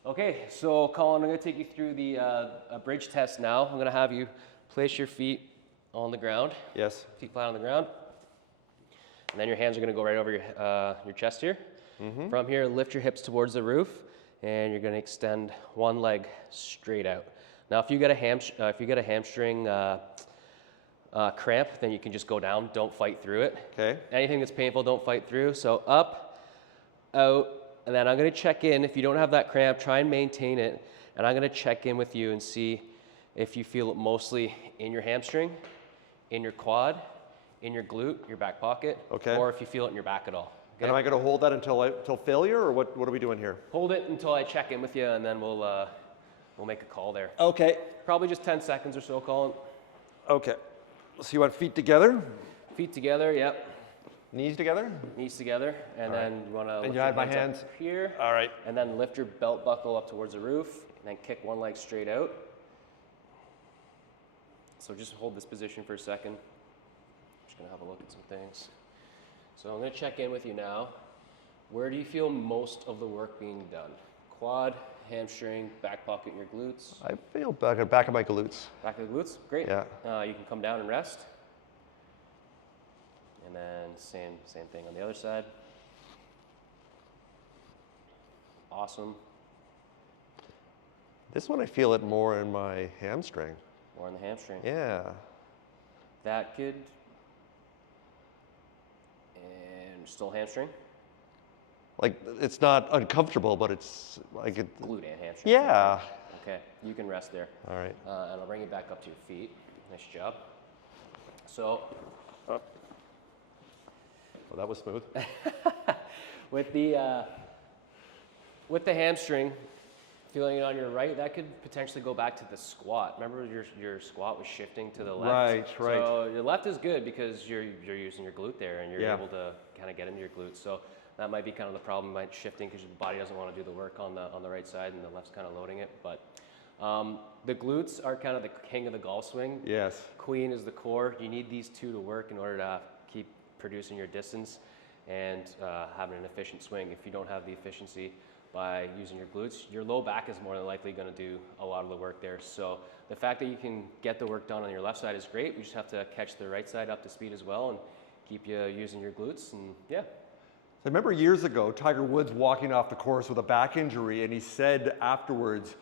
Okay, so Colin, I'm going to take you through the a bridge test now. I'm going to have you place your feet on the ground. Yes. Feet flat on the ground. And then your hands are going to go right over your chest here. Mm-hmm. From here, lift your hips towards the roof, and you're going to extend one leg straight out. Now, if you get a hamstring cramp, then you can just go down. Don't fight through it. Okay. Anything that's painful, don't fight through. So up, out, and then I'm going to check in. If you don't have that cramp, try and maintain it. And I'm going to check in with you and see if you feel it mostly in your hamstring, in your quad, in your glute, your back pocket, okay, or if you feel it in your back at all. Okay? And am I going to hold that until failure, or what are we doing here? Hold it until I check in with you, and then we'll make a call there. Okay. Probably just 10 seconds or so, Colin. Okay. So you want feet together? Feet together, yep. Knees together? Knees together, and then you want to lift you have your my hands hands up here. All right. And then lift your belt buckle up towards the roof, and then kick one leg straight out. So just hold this position for a second. I'm just going to have a look at some things. So I'm going to check in with you now. Where do you feel most of the work being done? Quad, hamstring, back pocket, your glutes? I feel back of my glutes. Back of the glutes? Great. Yeah. You can come down and rest. And then same thing on the other side. Awesome. This one I feel it more in my hamstring. More in the hamstring. Yeah. That good. And still hamstring. like it's not uncomfortable, but it's like it. Glute and hamstring. Yeah. Okay, you can rest there. All right. And I'll bring you back up to your feet. Nice job. So, Well, that was smooth. with the hamstring, feeling it on your right, that could potentially go back to the squat. Remember your squat was shifting to the left? Right. So your left is good because you're using your glute there and you're Yeah. able to kind of get into your glutes. So that might be kind of the problem, might shifting because your body doesn't want to do the work on the right side and the left's kind of loading it. But the glutes are kind of the king of the golf swing. Yes. Queen is the core. You need these two to work in order to keep producing your distance and having an efficient swing. If you don't have the efficiency by using your glutes, your low back is more than likely going to do a lot of the work there. So the fact that you can get the work done on your left side is great. We just have to catch the right side up to speed as well and keep you using your glutes. And yeah. I remember years ago, Tiger Woods walking off the course with a back injury, and he said afterwards,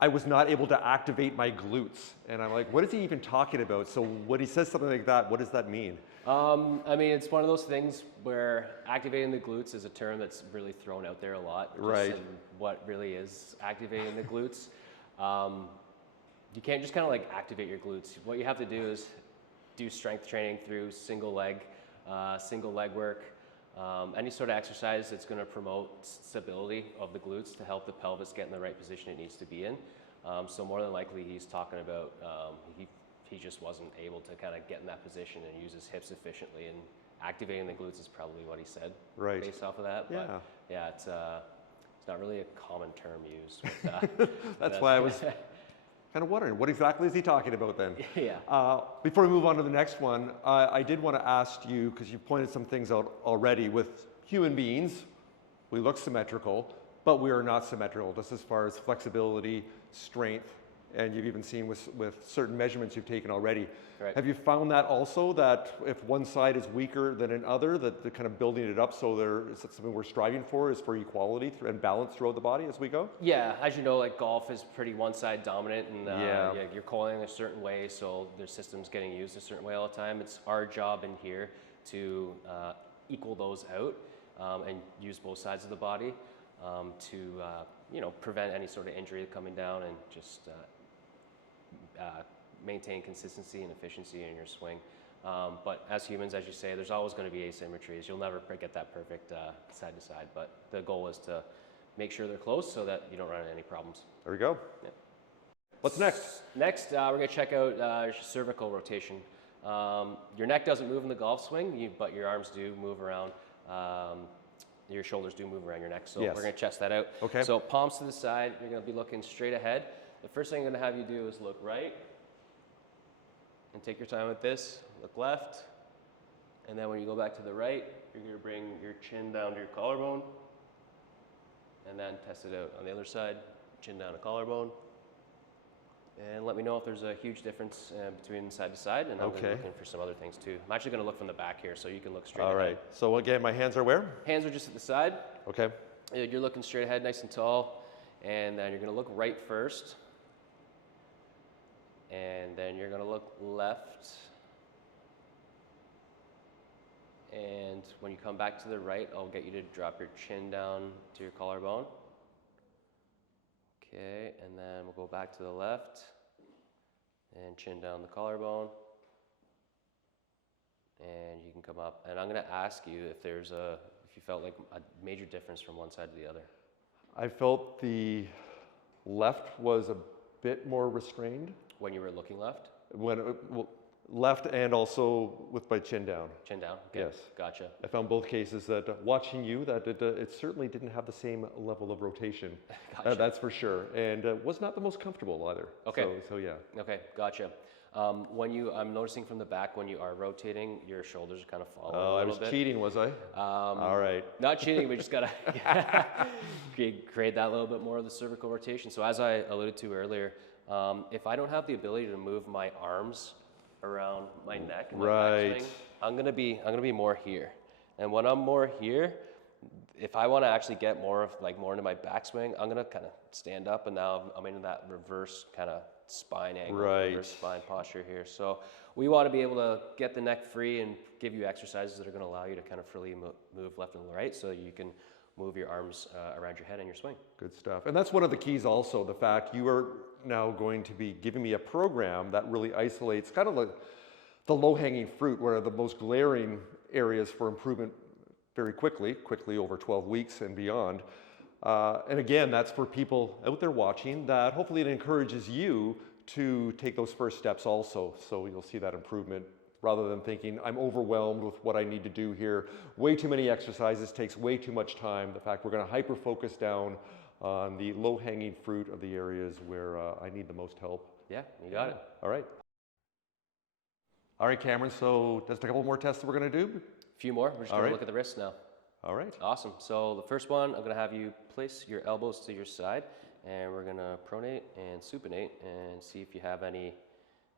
I was not able to activate my glutes. And I'm like, what is he even talking about? So when he says something like that, what does that mean? I mean, it's one of those things where activating the glutes is a term that's really thrown out there a lot. Right. In what really is activating the glutes. You can't just kind of like activate your glutes. What you have to do is do strength training through single leg work, any sort of exercise that's going to promote stability of the glutes to help the pelvis get in the right position it needs to be in. So more than likely he's talking about he just wasn't able to kind of get in that position and use his hips efficiently, and activating the glutes is probably what he said. Right. Based off of that. Yeah. But yeah, it's not really a common term used. With, That's why I was kind of wondering, what exactly is he talking about then? Yeah. Before we move on to the next one, I did want to ask you, because you've pointed some things out already, with human beings, we look symmetrical, but we are not symmetrical, just as far as flexibility, strength, and you've even seen with certain measurements you've taken already. Right. Have you found that also, that if one side is weaker than another, that they're kind of building it up, so is that something we're striving for, is for equality and balance throughout the body as we go? Yeah, as you know, like golf is pretty one side dominant, and Yeah. you're calling a certain way, so their system's getting used a certain way all the time. It's our job in here to equal those out and use both sides of the body to prevent any sort of injury coming down and just maintain consistency and efficiency in your swing. But as humans, as you say, there's always going to be asymmetries. You'll never get that perfect side to side, but the goal is to make sure they're close so that you don't run into any problems. There we go. Yeah. What's next? Next, we're going to check out your cervical rotation. Your neck doesn't move in the golf swing, but your arms do move around. Your shoulders do move around your neck, so Yes. we're going to test that out. Okay. So palms to the side, you're going to be looking straight ahead. The first thing I'm going to have you do is look right, and take your time with this. Look left, and then when you go back to the right, you're going to bring your chin down to your collarbone, and then test it out on the other side, chin down to collarbone. And let me know if there's a huge difference between side to side, and I'm going to be looking for some other things too. I'm actually going to look from the back here, so you can look straight ahead. All right. So again, my hands are where? Hands are just at the side. Okay. You're looking straight ahead, nice and tall, and then you're going to look right first, and then you're going to look left, and when you come back to the right, I'll get you to drop your chin down to your collarbone. Okay, and then we'll go back to the left and chin down the collarbone, and you can come up. And I'm going to ask you if you felt like a major difference from one side to the other. I felt the left was a bit more restrained. When you were looking left? Left and also with my chin down. Chin down? Okay. Yes. Gotcha. I found both cases that watching you, that it certainly didn't have the same level of rotation. Gotcha. That's for sure. And was not the most comfortable either. Okay. So yeah. Okay, gotcha. I'm noticing from the back, when you are rotating, your shoulders are kind of falling a little bit. I was cheating, was I? All right. Not cheating, we just gotta create that little bit more of the cervical rotation. So as I alluded to earlier, if I don't have the ability to move my arms around my neck and my backswing, I'm gonna be more here. And when I'm more here, if I want to actually get more into my backswing, I'm gonna kind of stand up, and now I'm in that reverse kind of spine angle, reverse spine posture here. So we want to be able to get the neck free and give you exercises that are going to allow you to kind of freely move left and right, so you can move your arms around your head and your swing. Good stuff. And that's one of the keys also, the fact you are now going to be giving me a program that really isolates kind of the low-hanging fruit, where are the most glaring areas for improvement very quickly over 12 weeks and beyond. And again, that's for people out there watching, that hopefully it encourages you to take those first steps also. So you'll see that improvement rather than thinking, I'm overwhelmed with what I need to do here. Way too many exercises, takes way too much time. The fact we're gonna hyper-focus down on the low-hanging fruit of the areas where I need the most help. Yeah, you got it. All right. All right, Cameron, so just a couple more tests that we're gonna do? A few more, we're just gonna look at the wrists now. All right. Awesome, so the first one, I'm gonna have you place your elbows to your side, and we're gonna pronate and supinate and see if you have any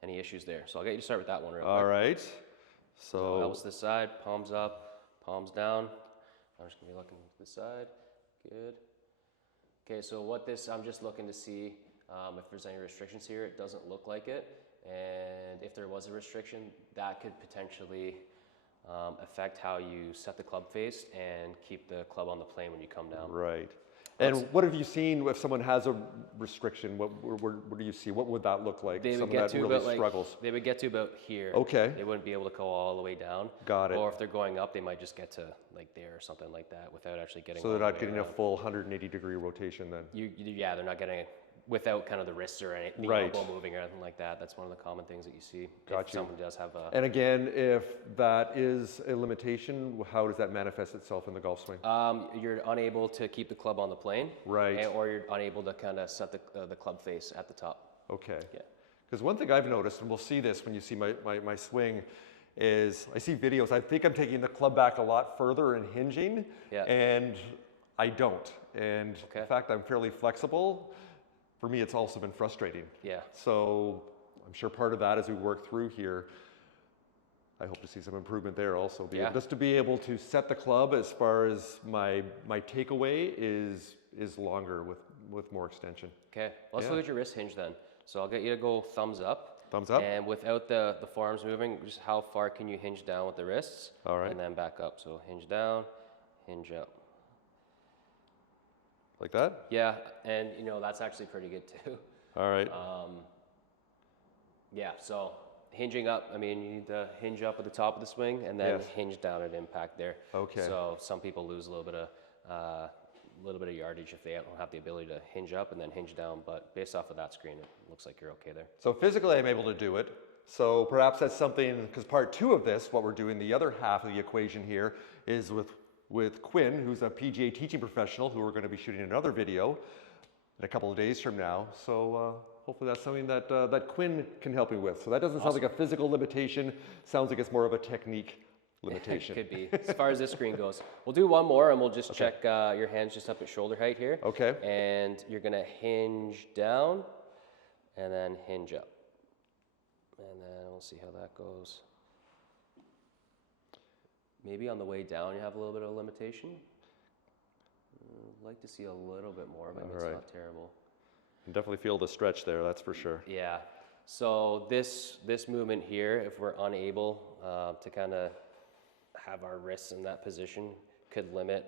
issues there. So I'll get you to start with that one real quick. All right. So elbows to the side, palms up, palms down. I'm just gonna be looking to the side. Good. Okay, so I'm just looking to see if there's any restrictions here. It doesn't look like it. And if there was a restriction, that could potentially affect how you set the club face and keep the club on the plane when you come down. Right. And what have you seen if someone has a restriction? What do you see? What would that look like? They would get to about they would get to about here. Okay. They wouldn't be able to go all the way down. Got it. Or if they're going up, they might just get to like there or something like that without actually getting. So they're not getting a full 180-degree rotation then. Yeah, they're not getting without kind of the wrists or anything, right. elbow moving or anything like that. That's one of the common things that you see. Got if you. Someone does have a. And again, if that is a limitation, how does that manifest itself in the golf swing? You're unable to keep the club on the plane. Right. Or you're unable to kind of set the club face at the top. Okay. Yeah. Because one thing I've noticed, and we'll see this when you see my swing, is I see videos, I think I'm taking the club back a lot further and hinging, and I don't. And in fact, I'm fairly flexible. For me, it's also been frustrating. Yeah. So I'm sure part of that as we work through here, I hope to see some improvement there also. Just to be able to set the club as far as my takeaway is longer with more extension. Okay, let's look at your wrist hinge then. So I'll get you to go thumbs up. Thumbs up. And without the forearms moving, just how far can you hinge down with the wrists? All right. And then back up. So hinge down, hinge up. Like that? Yeah, and that's actually pretty good too. All right. Yeah, so hinging up, you need to hinge up at the top of the swing and then hinge down at impact there. Okay. So some people lose a little bit of yardage if they don't have the ability to hinge up and then hinge down, but based off of that screen, it looks like you're okay there. So physically, I'm able to do it. So perhaps that's something, because part two of this, what we're doing, the other half of the equation here is with Quinn, who's a PGA teaching professional, who we're going to be shooting another video in a couple of days from now. So hopefully that's something that Quinn can help me with. So that doesn't sound like a physical limitation. Sounds like it's more of a technique limitation. It could be, as far as this screen goes. We'll do one more and we'll just check your hands just up at shoulder height here. Okay. And you're gonna hinge down and then hinge up. And then we'll see how that goes. Maybe on the way down you have a little bit of limitation. I'd like to see a little bit more, but it's not terrible. You definitely feel the stretch there, that's for sure. Yeah. So this movement here, if we're unable to kind of have our wrists in that position, could limit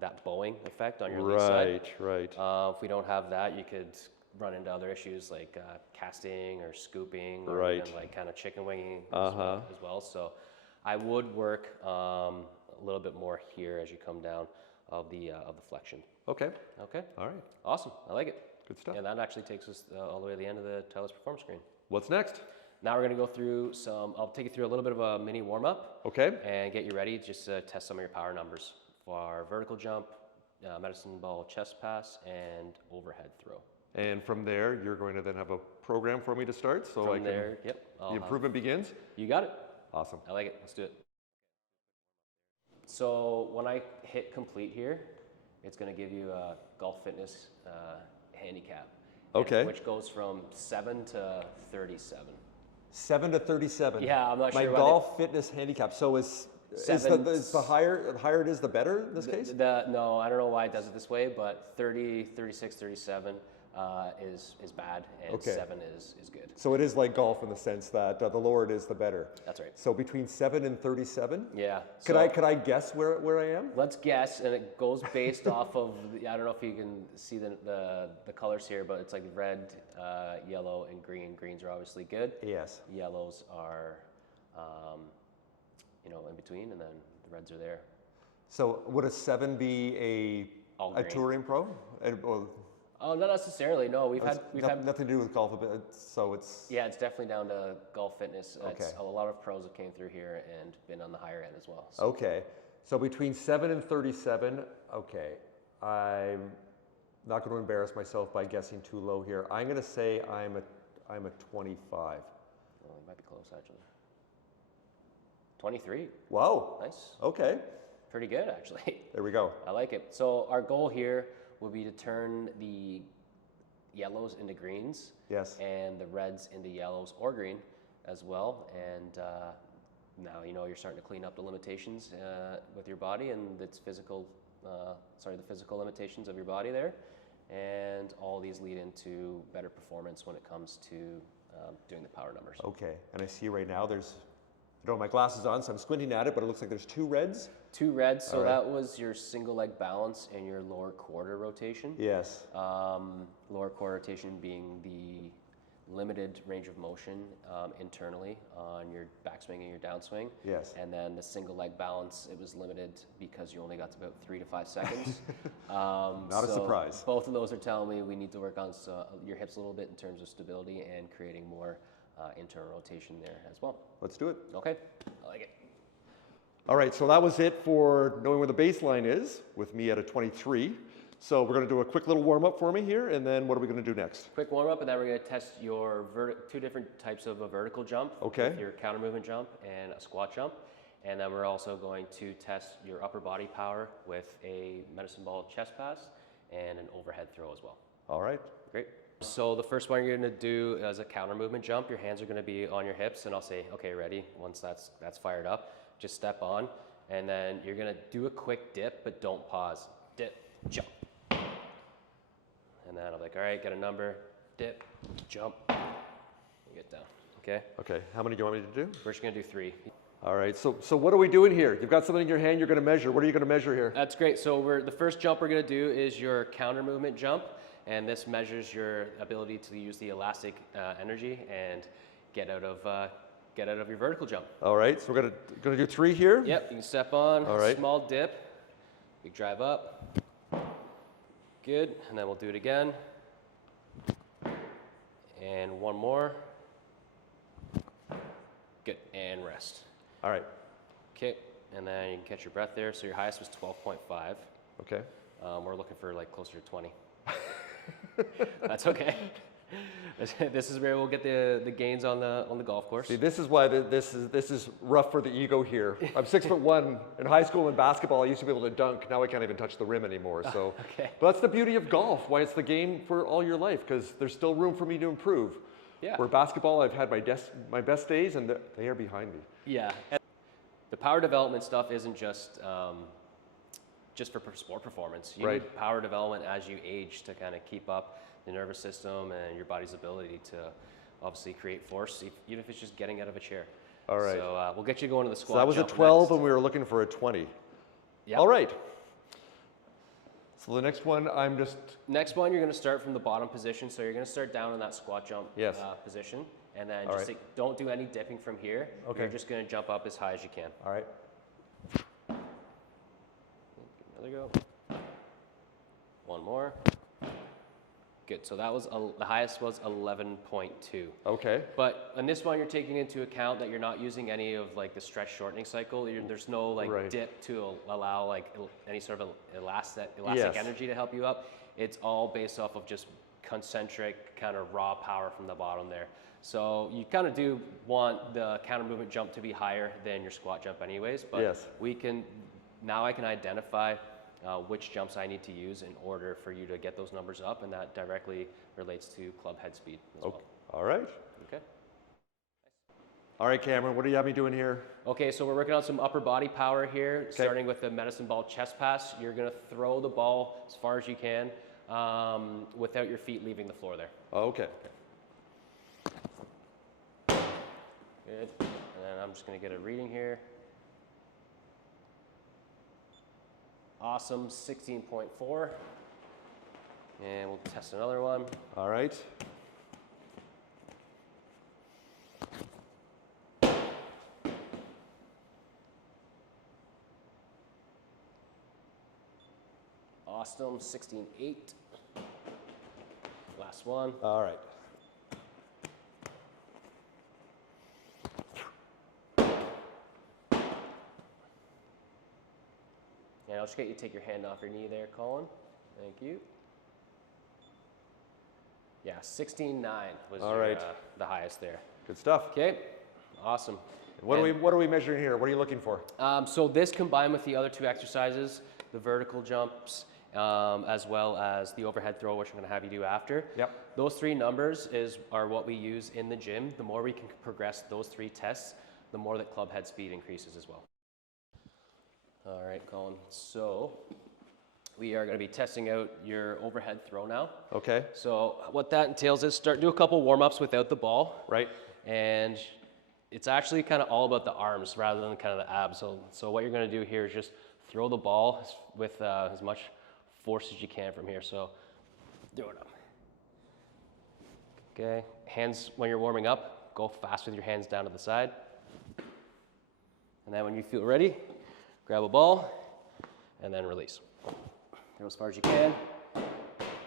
that bowing effect on your lead side. Right. If we don't have that, you could run into other issues like casting or scooping, or even like kind of chicken winging as well. So I would work a little bit more here as you come down of the flexion. Okay. Okay. All right. Awesome. I like it. Good stuff. And that actually takes us all the way to the end of the Titleist Performance screen. What's next? Now we're going to go through I'll take you through a little bit of a mini warm-up. Okay. And get you ready just to test some of your power numbers for our vertical jump, medicine ball chest pass, and overhead throw. And from there, you're going to then have a program for me to start, so from there, yep. The improvement begins? You got it. Awesome. I like it. Let's do it. So when I hit complete here, it's going to give you a golf fitness handicap. Okay. Which goes from 7 to 37. 7 to 37. Yeah, I'm not sure. My golf fitness handicap. So is the higher it is, the better in this case? No, I don't know why it does it this way, but 30, 36, 37 is bad, and Okay. 7 is good. So it is like golf in the sense that the lower it is, the better. That's right. So between 7 and 37? Yeah. Could I guess where I am? Let's guess, and it goes based off of, I don't know if you can see the colors here, but it's like red, yellow, and green. Greens are obviously good. Yes. Yellows are, in between, and then the reds are there. So would a 7 be All a green. touring pro? Oh, not necessarily. No, we've had nothing to do with golf, so it's... Yeah, it's definitely down to golf fitness. Okay. A lot of pros have came through here and been on the higher end as well. So. Okay, so between 7 and 37, okay. I'm not going to embarrass myself by guessing too low here. I'm going to say I'm a 25. Oh, it might be close, actually. 23. Wow. Nice. Okay. Pretty good, actually. There we go. I like it. So our goal here will be to turn the yellows into greens. Yes. And the reds into yellows or green as well. And now you're starting to clean up the limitations with your body and its the physical limitations of your body there. And all these lead into better performance when it comes to doing the power numbers. Okay, and I see right now I don't have my glasses on, so I'm squinting at it, but it looks like there's 2 reds. 2 reds, so All right. that was your single leg balance and your lower quarter rotation. Yes. Lower quarter rotation being the limited range of motion internally on your backswing and your downswing. Yes. And then the single leg balance, it was limited because you only got to about 3 to 5 seconds. Not a surprise. Both of those are telling me we need to work on your hips a little bit in terms of stability and creating more internal rotation there as well. Let's do it. Okay, I like it. All right, so that was it for knowing where the baseline is with me at a 23. So we're going to do a quick little warm up for me here, and then what are we going to do next? Quick warm up, and then we're going to test your 2 different types of a vertical jump. Okay. Your counter movement jump and a squat jump. And then we're also going to test your upper body power with a medicine ball chest pass and an overhead throw as well. All right. Great. So the first one you're going to do is a counter movement jump. Your hands are going to be on your hips, and I'll say, okay, ready. Once that's fired up, just step on, and then you're going to do a quick dip, but don't pause. Dip, jump. And then I'll be like, all right, get a number, dip, jump, and get down. Okay? Okay, how many do you want me to do? We're just going to do 3. All right, so what are we doing here? You've got something in your hand you're going to measure. What are you going to measure here? That's great. So the first jump we're going to do is your counter movement jump. And this measures your ability to use the elastic energy and get out of your vertical jump. All right, so we're gonna do 3 here. Yep, you can step on. All right. Small dip, big drive up. Good, and then we'll do it again. And one more. Good, and rest. All right. Okay, and then you can catch your breath there. So your highest was 12.5. Okay. We're looking for like closer to 20. That's okay. This is where we'll get the gains on the golf course. See, this is why this is rough for the ego here. I'm 6'1". In high school in basketball, I used to be able to dunk. Now I can't even touch the rim anymore. So, Okay. But that's the beauty of golf. Why it's the game for all your life, because there's still room for me to improve. Yeah. Where basketball, I've had my best days, and they are behind me. Yeah. And the power development stuff isn't just for sport performance. You Right. need power development as you age to kind of keep up the nervous system and your body's ability to obviously create force, even if it's just getting out of a chair. All right. So we'll get you going to the squat. So that was a jump 12, next. and we were looking for a 20. Yep. All right. So the next one, Next one, you're going to start from the bottom position. So you're going to start down in that squat jump Yes. position. And then All just right. don't do any dipping from here. Okay. You're just going to jump up as high as you can. all right. Another go. One more. Good. So that was the highest was 11.2. Okay. But on this one, you're taking into account that you're not using any of like the stretch shortening cycle. There's no like Right. dip to allow like any sort of elastic Yes. energy to help you up. It's all based off of just concentric kind of raw power from the bottom there. So you kind of do want the counter movement jump to be higher than your squat jump anyways. But Yes. now I can identify which jumps I need to use in order for you to get those numbers up, and that directly relates to club head speed as well. All right. Okay. All right, Cameron, what do you have me doing here? Okay, so we're working on some upper body power here, starting with the medicine ball chest pass. You're gonna throw the ball as far as you can without your feet leaving the floor there. Okay. Good. And then I'm just going to get a reading here. Awesome, 16.4. And we'll test another one. All right. Awesome, 16.8. Last one. All right. And I'll just get you to take your hand off your knee there, Colin. Thank you. Yeah, 16.9 was the highest there. Good stuff. Okay, awesome. What are we measuring here? What are you looking for? So this combined with the other two exercises, the vertical jumps, as well as the overhead throw, which I'm going to have you do after. Yep. Those three numbers are what we use in the gym. The more we can progress those three tests, the more that club head speed increases as well. All right, Colin. So we are going to be testing out your overhead throw now. Okay. So what that entails is do a couple warm-ups without the ball. Right. And it's actually kind of all about the arms rather than kind of the abs. So what you're going to do here is just throw the ball with as much force as you can from here. So throw it up. Okay. Hands, when you're warming up, go fast with your hands down to the side. And then when you feel ready, grab a ball and then release. Throw as far as you can.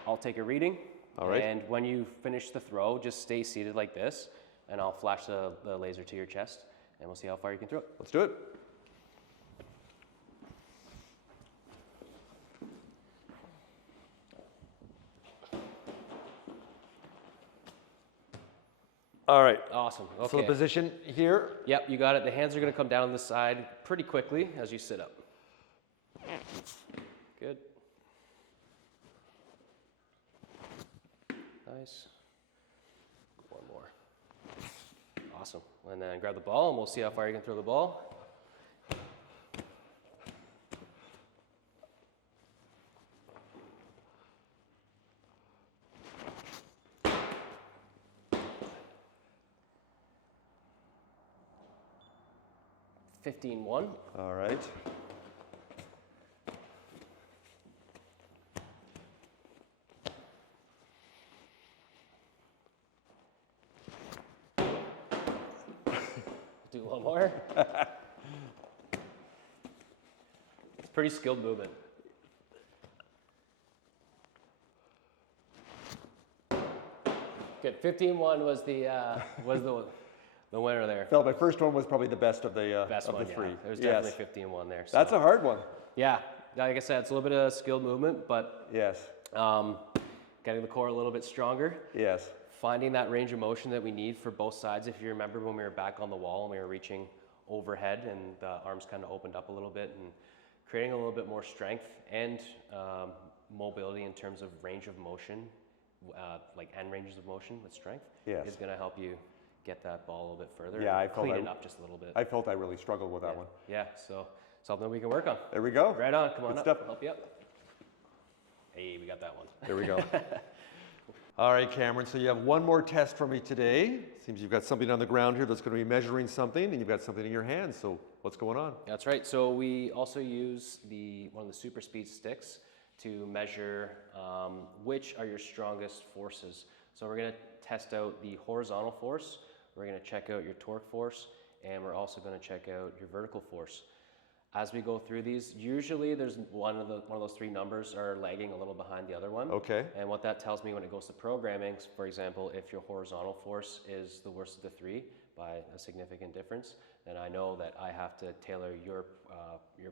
I'll take a reading. All right. And when you finish the throw, just stay seated like this, and I'll flash the laser to your chest, and we'll see how far you can throw it. Let's do it. All right. Awesome. Okay. So the position here. Yep, you got it. The hands are going to come down the side pretty quickly as you sit up. Good. Nice. One more. Awesome. And then grab the ball, and we'll see how far you can throw the ball. $15.1. All right. Do one more. It's pretty skilled movement. Good. 15.1 was the winner there. Felt my first one was probably the best of the three. Yeah. There's definitely 15.1 there. So. That's a hard one. Yeah. Like I said, it's a little bit of skilled movement, but Yes. getting the core a little bit stronger. Yes. Finding that range of motion that we need for both sides. If you remember when we were back on the wall and we were reaching overhead and the arms kind of opened up a little bit, and creating a little bit more strength and mobility in terms of range of motion, like end ranges of motion with strength, Yes. is going to help you get that ball a little bit further. Yeah, and clean it up just a little bit. I felt I really struggled with that one. Yeah, so something we can work on. There we go. Right on, come on Good up, stuff. I'll help you up. Hey, we got that one. There we go. All right, Cameron, so you have one more test for me today. Seems you've got something on the ground here that's going to be measuring something, and you've got something in your hands, so what's going on? That's right, so we also use one of the super speed sticks to measure which are your strongest forces. So we're going to test out the horizontal force, we're going to check out your torque force, and we're also going to check out your vertical force. As we go through these, usually there's one of those three numbers are lagging a little behind the other one. Okay. And what that tells me when it goes to programming, for example, if your horizontal force is the worst of the three by a significant difference, then I know that I have to tailor your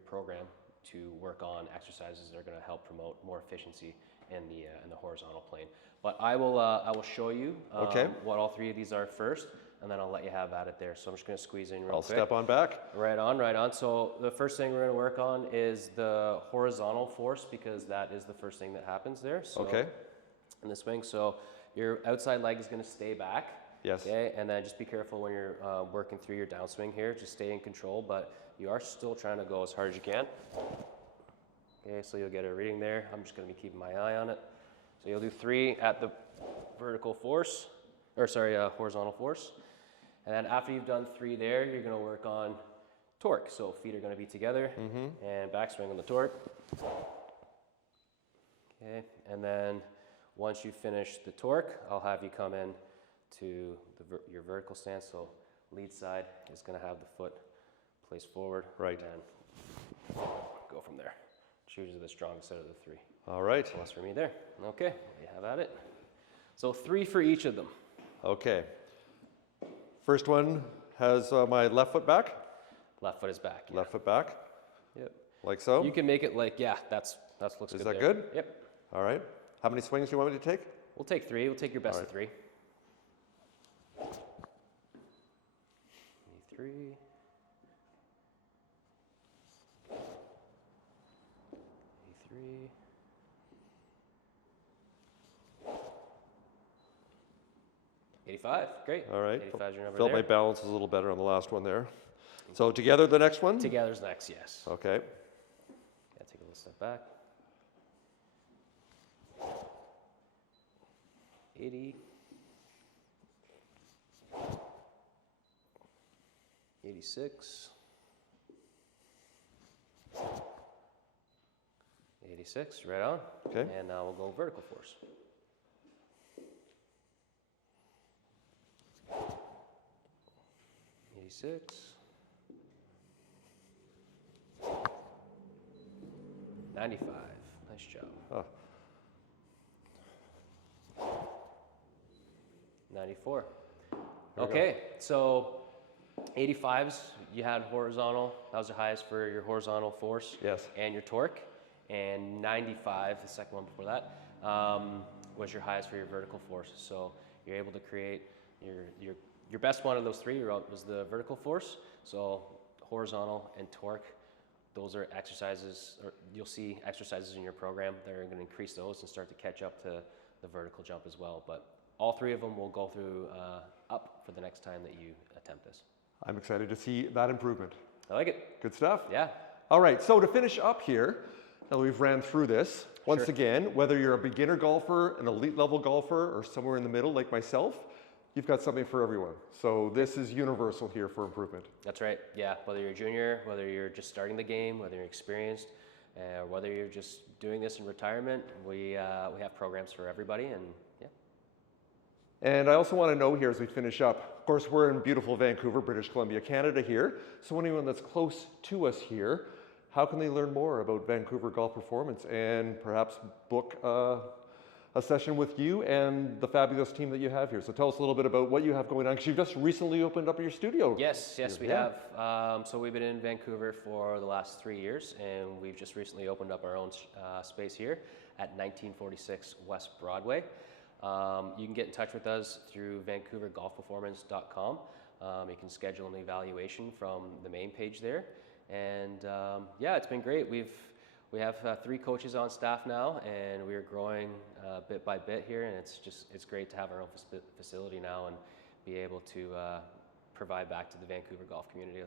program to work on exercises that are going to help promote more efficiency in the horizontal plane. But I will show you what all three of these are first, and then I'll let you have at it there. So I'm just going to squeeze in real quick. I'll step on back. Right on, right on. So the first thing we're going to work on is the horizontal force, because that is the first thing that happens there. So Okay. in the swing, so your outside leg is going to stay back. Yes. Okay, and then just be careful when you're working through your downswing here. Just stay in control, but you are still trying to go as hard as you can. Okay, so you'll get a reading there. I'm just going to be keeping my eye on it. So you'll do 3 at the vertical force, or sorry, horizontal force. And then after you've done 3 there, you're gonna work on torque. So feet are gonna be together and backswing on the torque. Okay, and then once you finish the torque, I'll have you come in to your vertical stance. So lead side is gonna have the foot placed forward. Right. And go from there. Choose the strongest out of the 3. All right. Plus for me there. Okay, we have at it. So 3 for each of them. Okay. First one has my left foot back. Left foot is back. Yeah. Left foot back. Yep. Like so. You can make it like, yeah, that looks good. Is that there. good? Yep. All right. How many swings do you want me to take? We'll take 3. We'll take your best All of right. 3. 3. 3. 85, great. All right. 85 is your number Felt there. my balance was a little better on the last one there. So together the next one? Together's next, yes. Okay. Yeah, take a little step back. 80. 86. 86, right on. Okay. And now we'll go vertical force. 86. 95. Nice job. Oh. 94. There we Okay, so 85s, you had horizontal. That was the highest for your horizontal force. Yes. And your torque. And 95, the second one before that, was your highest for your vertical force. So you're able to create your best one of those 3 was the vertical force. So horizontal and torque, those are exercises, or you'll see exercises in your program that are going to increase those and start to catch up to the vertical jump as well. But all 3 of them will go through up for the next time that you attempt this. I'm excited to see that improvement. I like it. Good stuff. Yeah. All right, so to finish up here, now that we've ran through this, once Sure. again, whether you're a beginner golfer, an elite level golfer, or somewhere in the middle like myself, you've got something for everyone. So this is universal here for improvement. That's right. Yeah. Whether you're a junior, whether you're just starting the game, whether you're experienced, or whether you're just doing this in retirement, we have programs for everybody, and yeah. And I also want to know here as we finish up, of course, we're in beautiful Vancouver, British Columbia, Canada here. So anyone that's close to us here, how can they learn more about Vancouver Golf Performance and perhaps book a session with you and the fabulous team that you have here? So tell us a little bit about what you have going on, because you've just recently opened up your studio. Yes, we Yeah. have. So we've been in Vancouver for the last 3 years, and we've just recently opened up our own space here at 1946 West Broadway. You can get in touch with us through VancouverGolfPerformance.com. You can schedule an evaluation from the main page there. And yeah, it's been great. We have 3 coaches on staff now, and we're growing bit by bit here. And it's great to have our own facility now and be able to provide back to the Vancouver golf community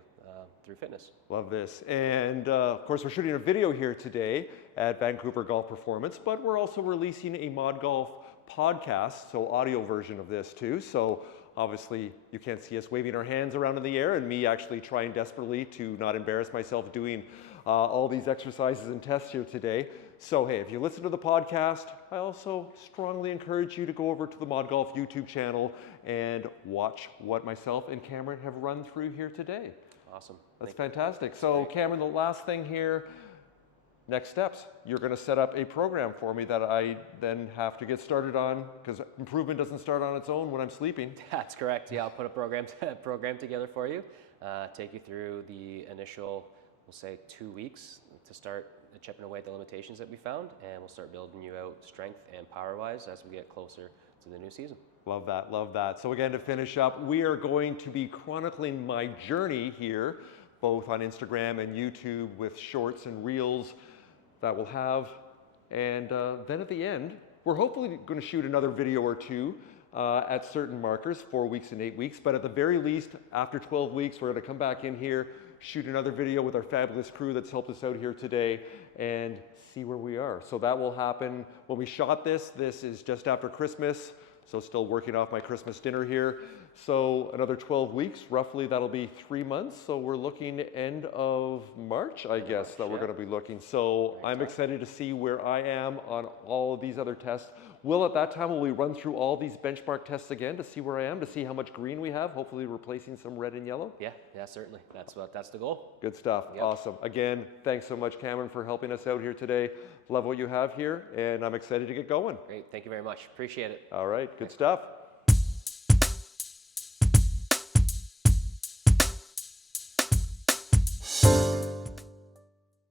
through fitness. Love this. And of course, we're shooting a video here today at Vancouver Golf Performance, but we're also releasing a ModGolf podcast, so audio version of this too. So obviously you can't see us waving our hands around in the air and me actually trying desperately to not embarrass myself doing all these exercises and tests here today. So hey, if you listen to the podcast, I also strongly encourage you to go over to the ModGolf YouTube channel and watch what myself and Cameron have run through here today. Awesome. That's fantastic. So Cameron, the last thing here, next steps. You're going to set up a program for me that I then have to get started on, because improvement doesn't start on its own when I'm sleeping. That's correct. Yeah, I'll put a program together for you, take you through the initial, we'll say 2 weeks to start chipping away at the limitations that we found, and we'll start building you out strength and power-wise as we get closer to the new season. Love that, love that. So again, to finish up, we are going to be chronicling my journey here, both on Instagram and YouTube with shorts and reels that we'll have. And then at the end, we're hopefully going to shoot another video or 2 at certain markers, 4 weeks and 8 weeks. But at the very least, after 12 weeks, we're going to come back in here, shoot another video with our fabulous crew that's helped us out here today, and see where we are. So that will happen when we shot this. This is just after Christmas, so still working off my Christmas dinner here. So another 12 weeks, roughly, that'll be 3 months. So we're looking end of March, I guess, that we're going to be looking. So I'm excited to see where I am on all of these other tests. Will, at that time, will we run through all these benchmark tests again to see where I am, to see how much green we have, hopefully replacing some red and yellow? Yeah, certainly. That's the goal. Good stuff. Yep. Awesome. Again, thanks so much, Cameron, for helping us out here today. Love what you have here, and I'm excited to get going. Great. Thank you very much. Appreciate it. All right. Good stuff.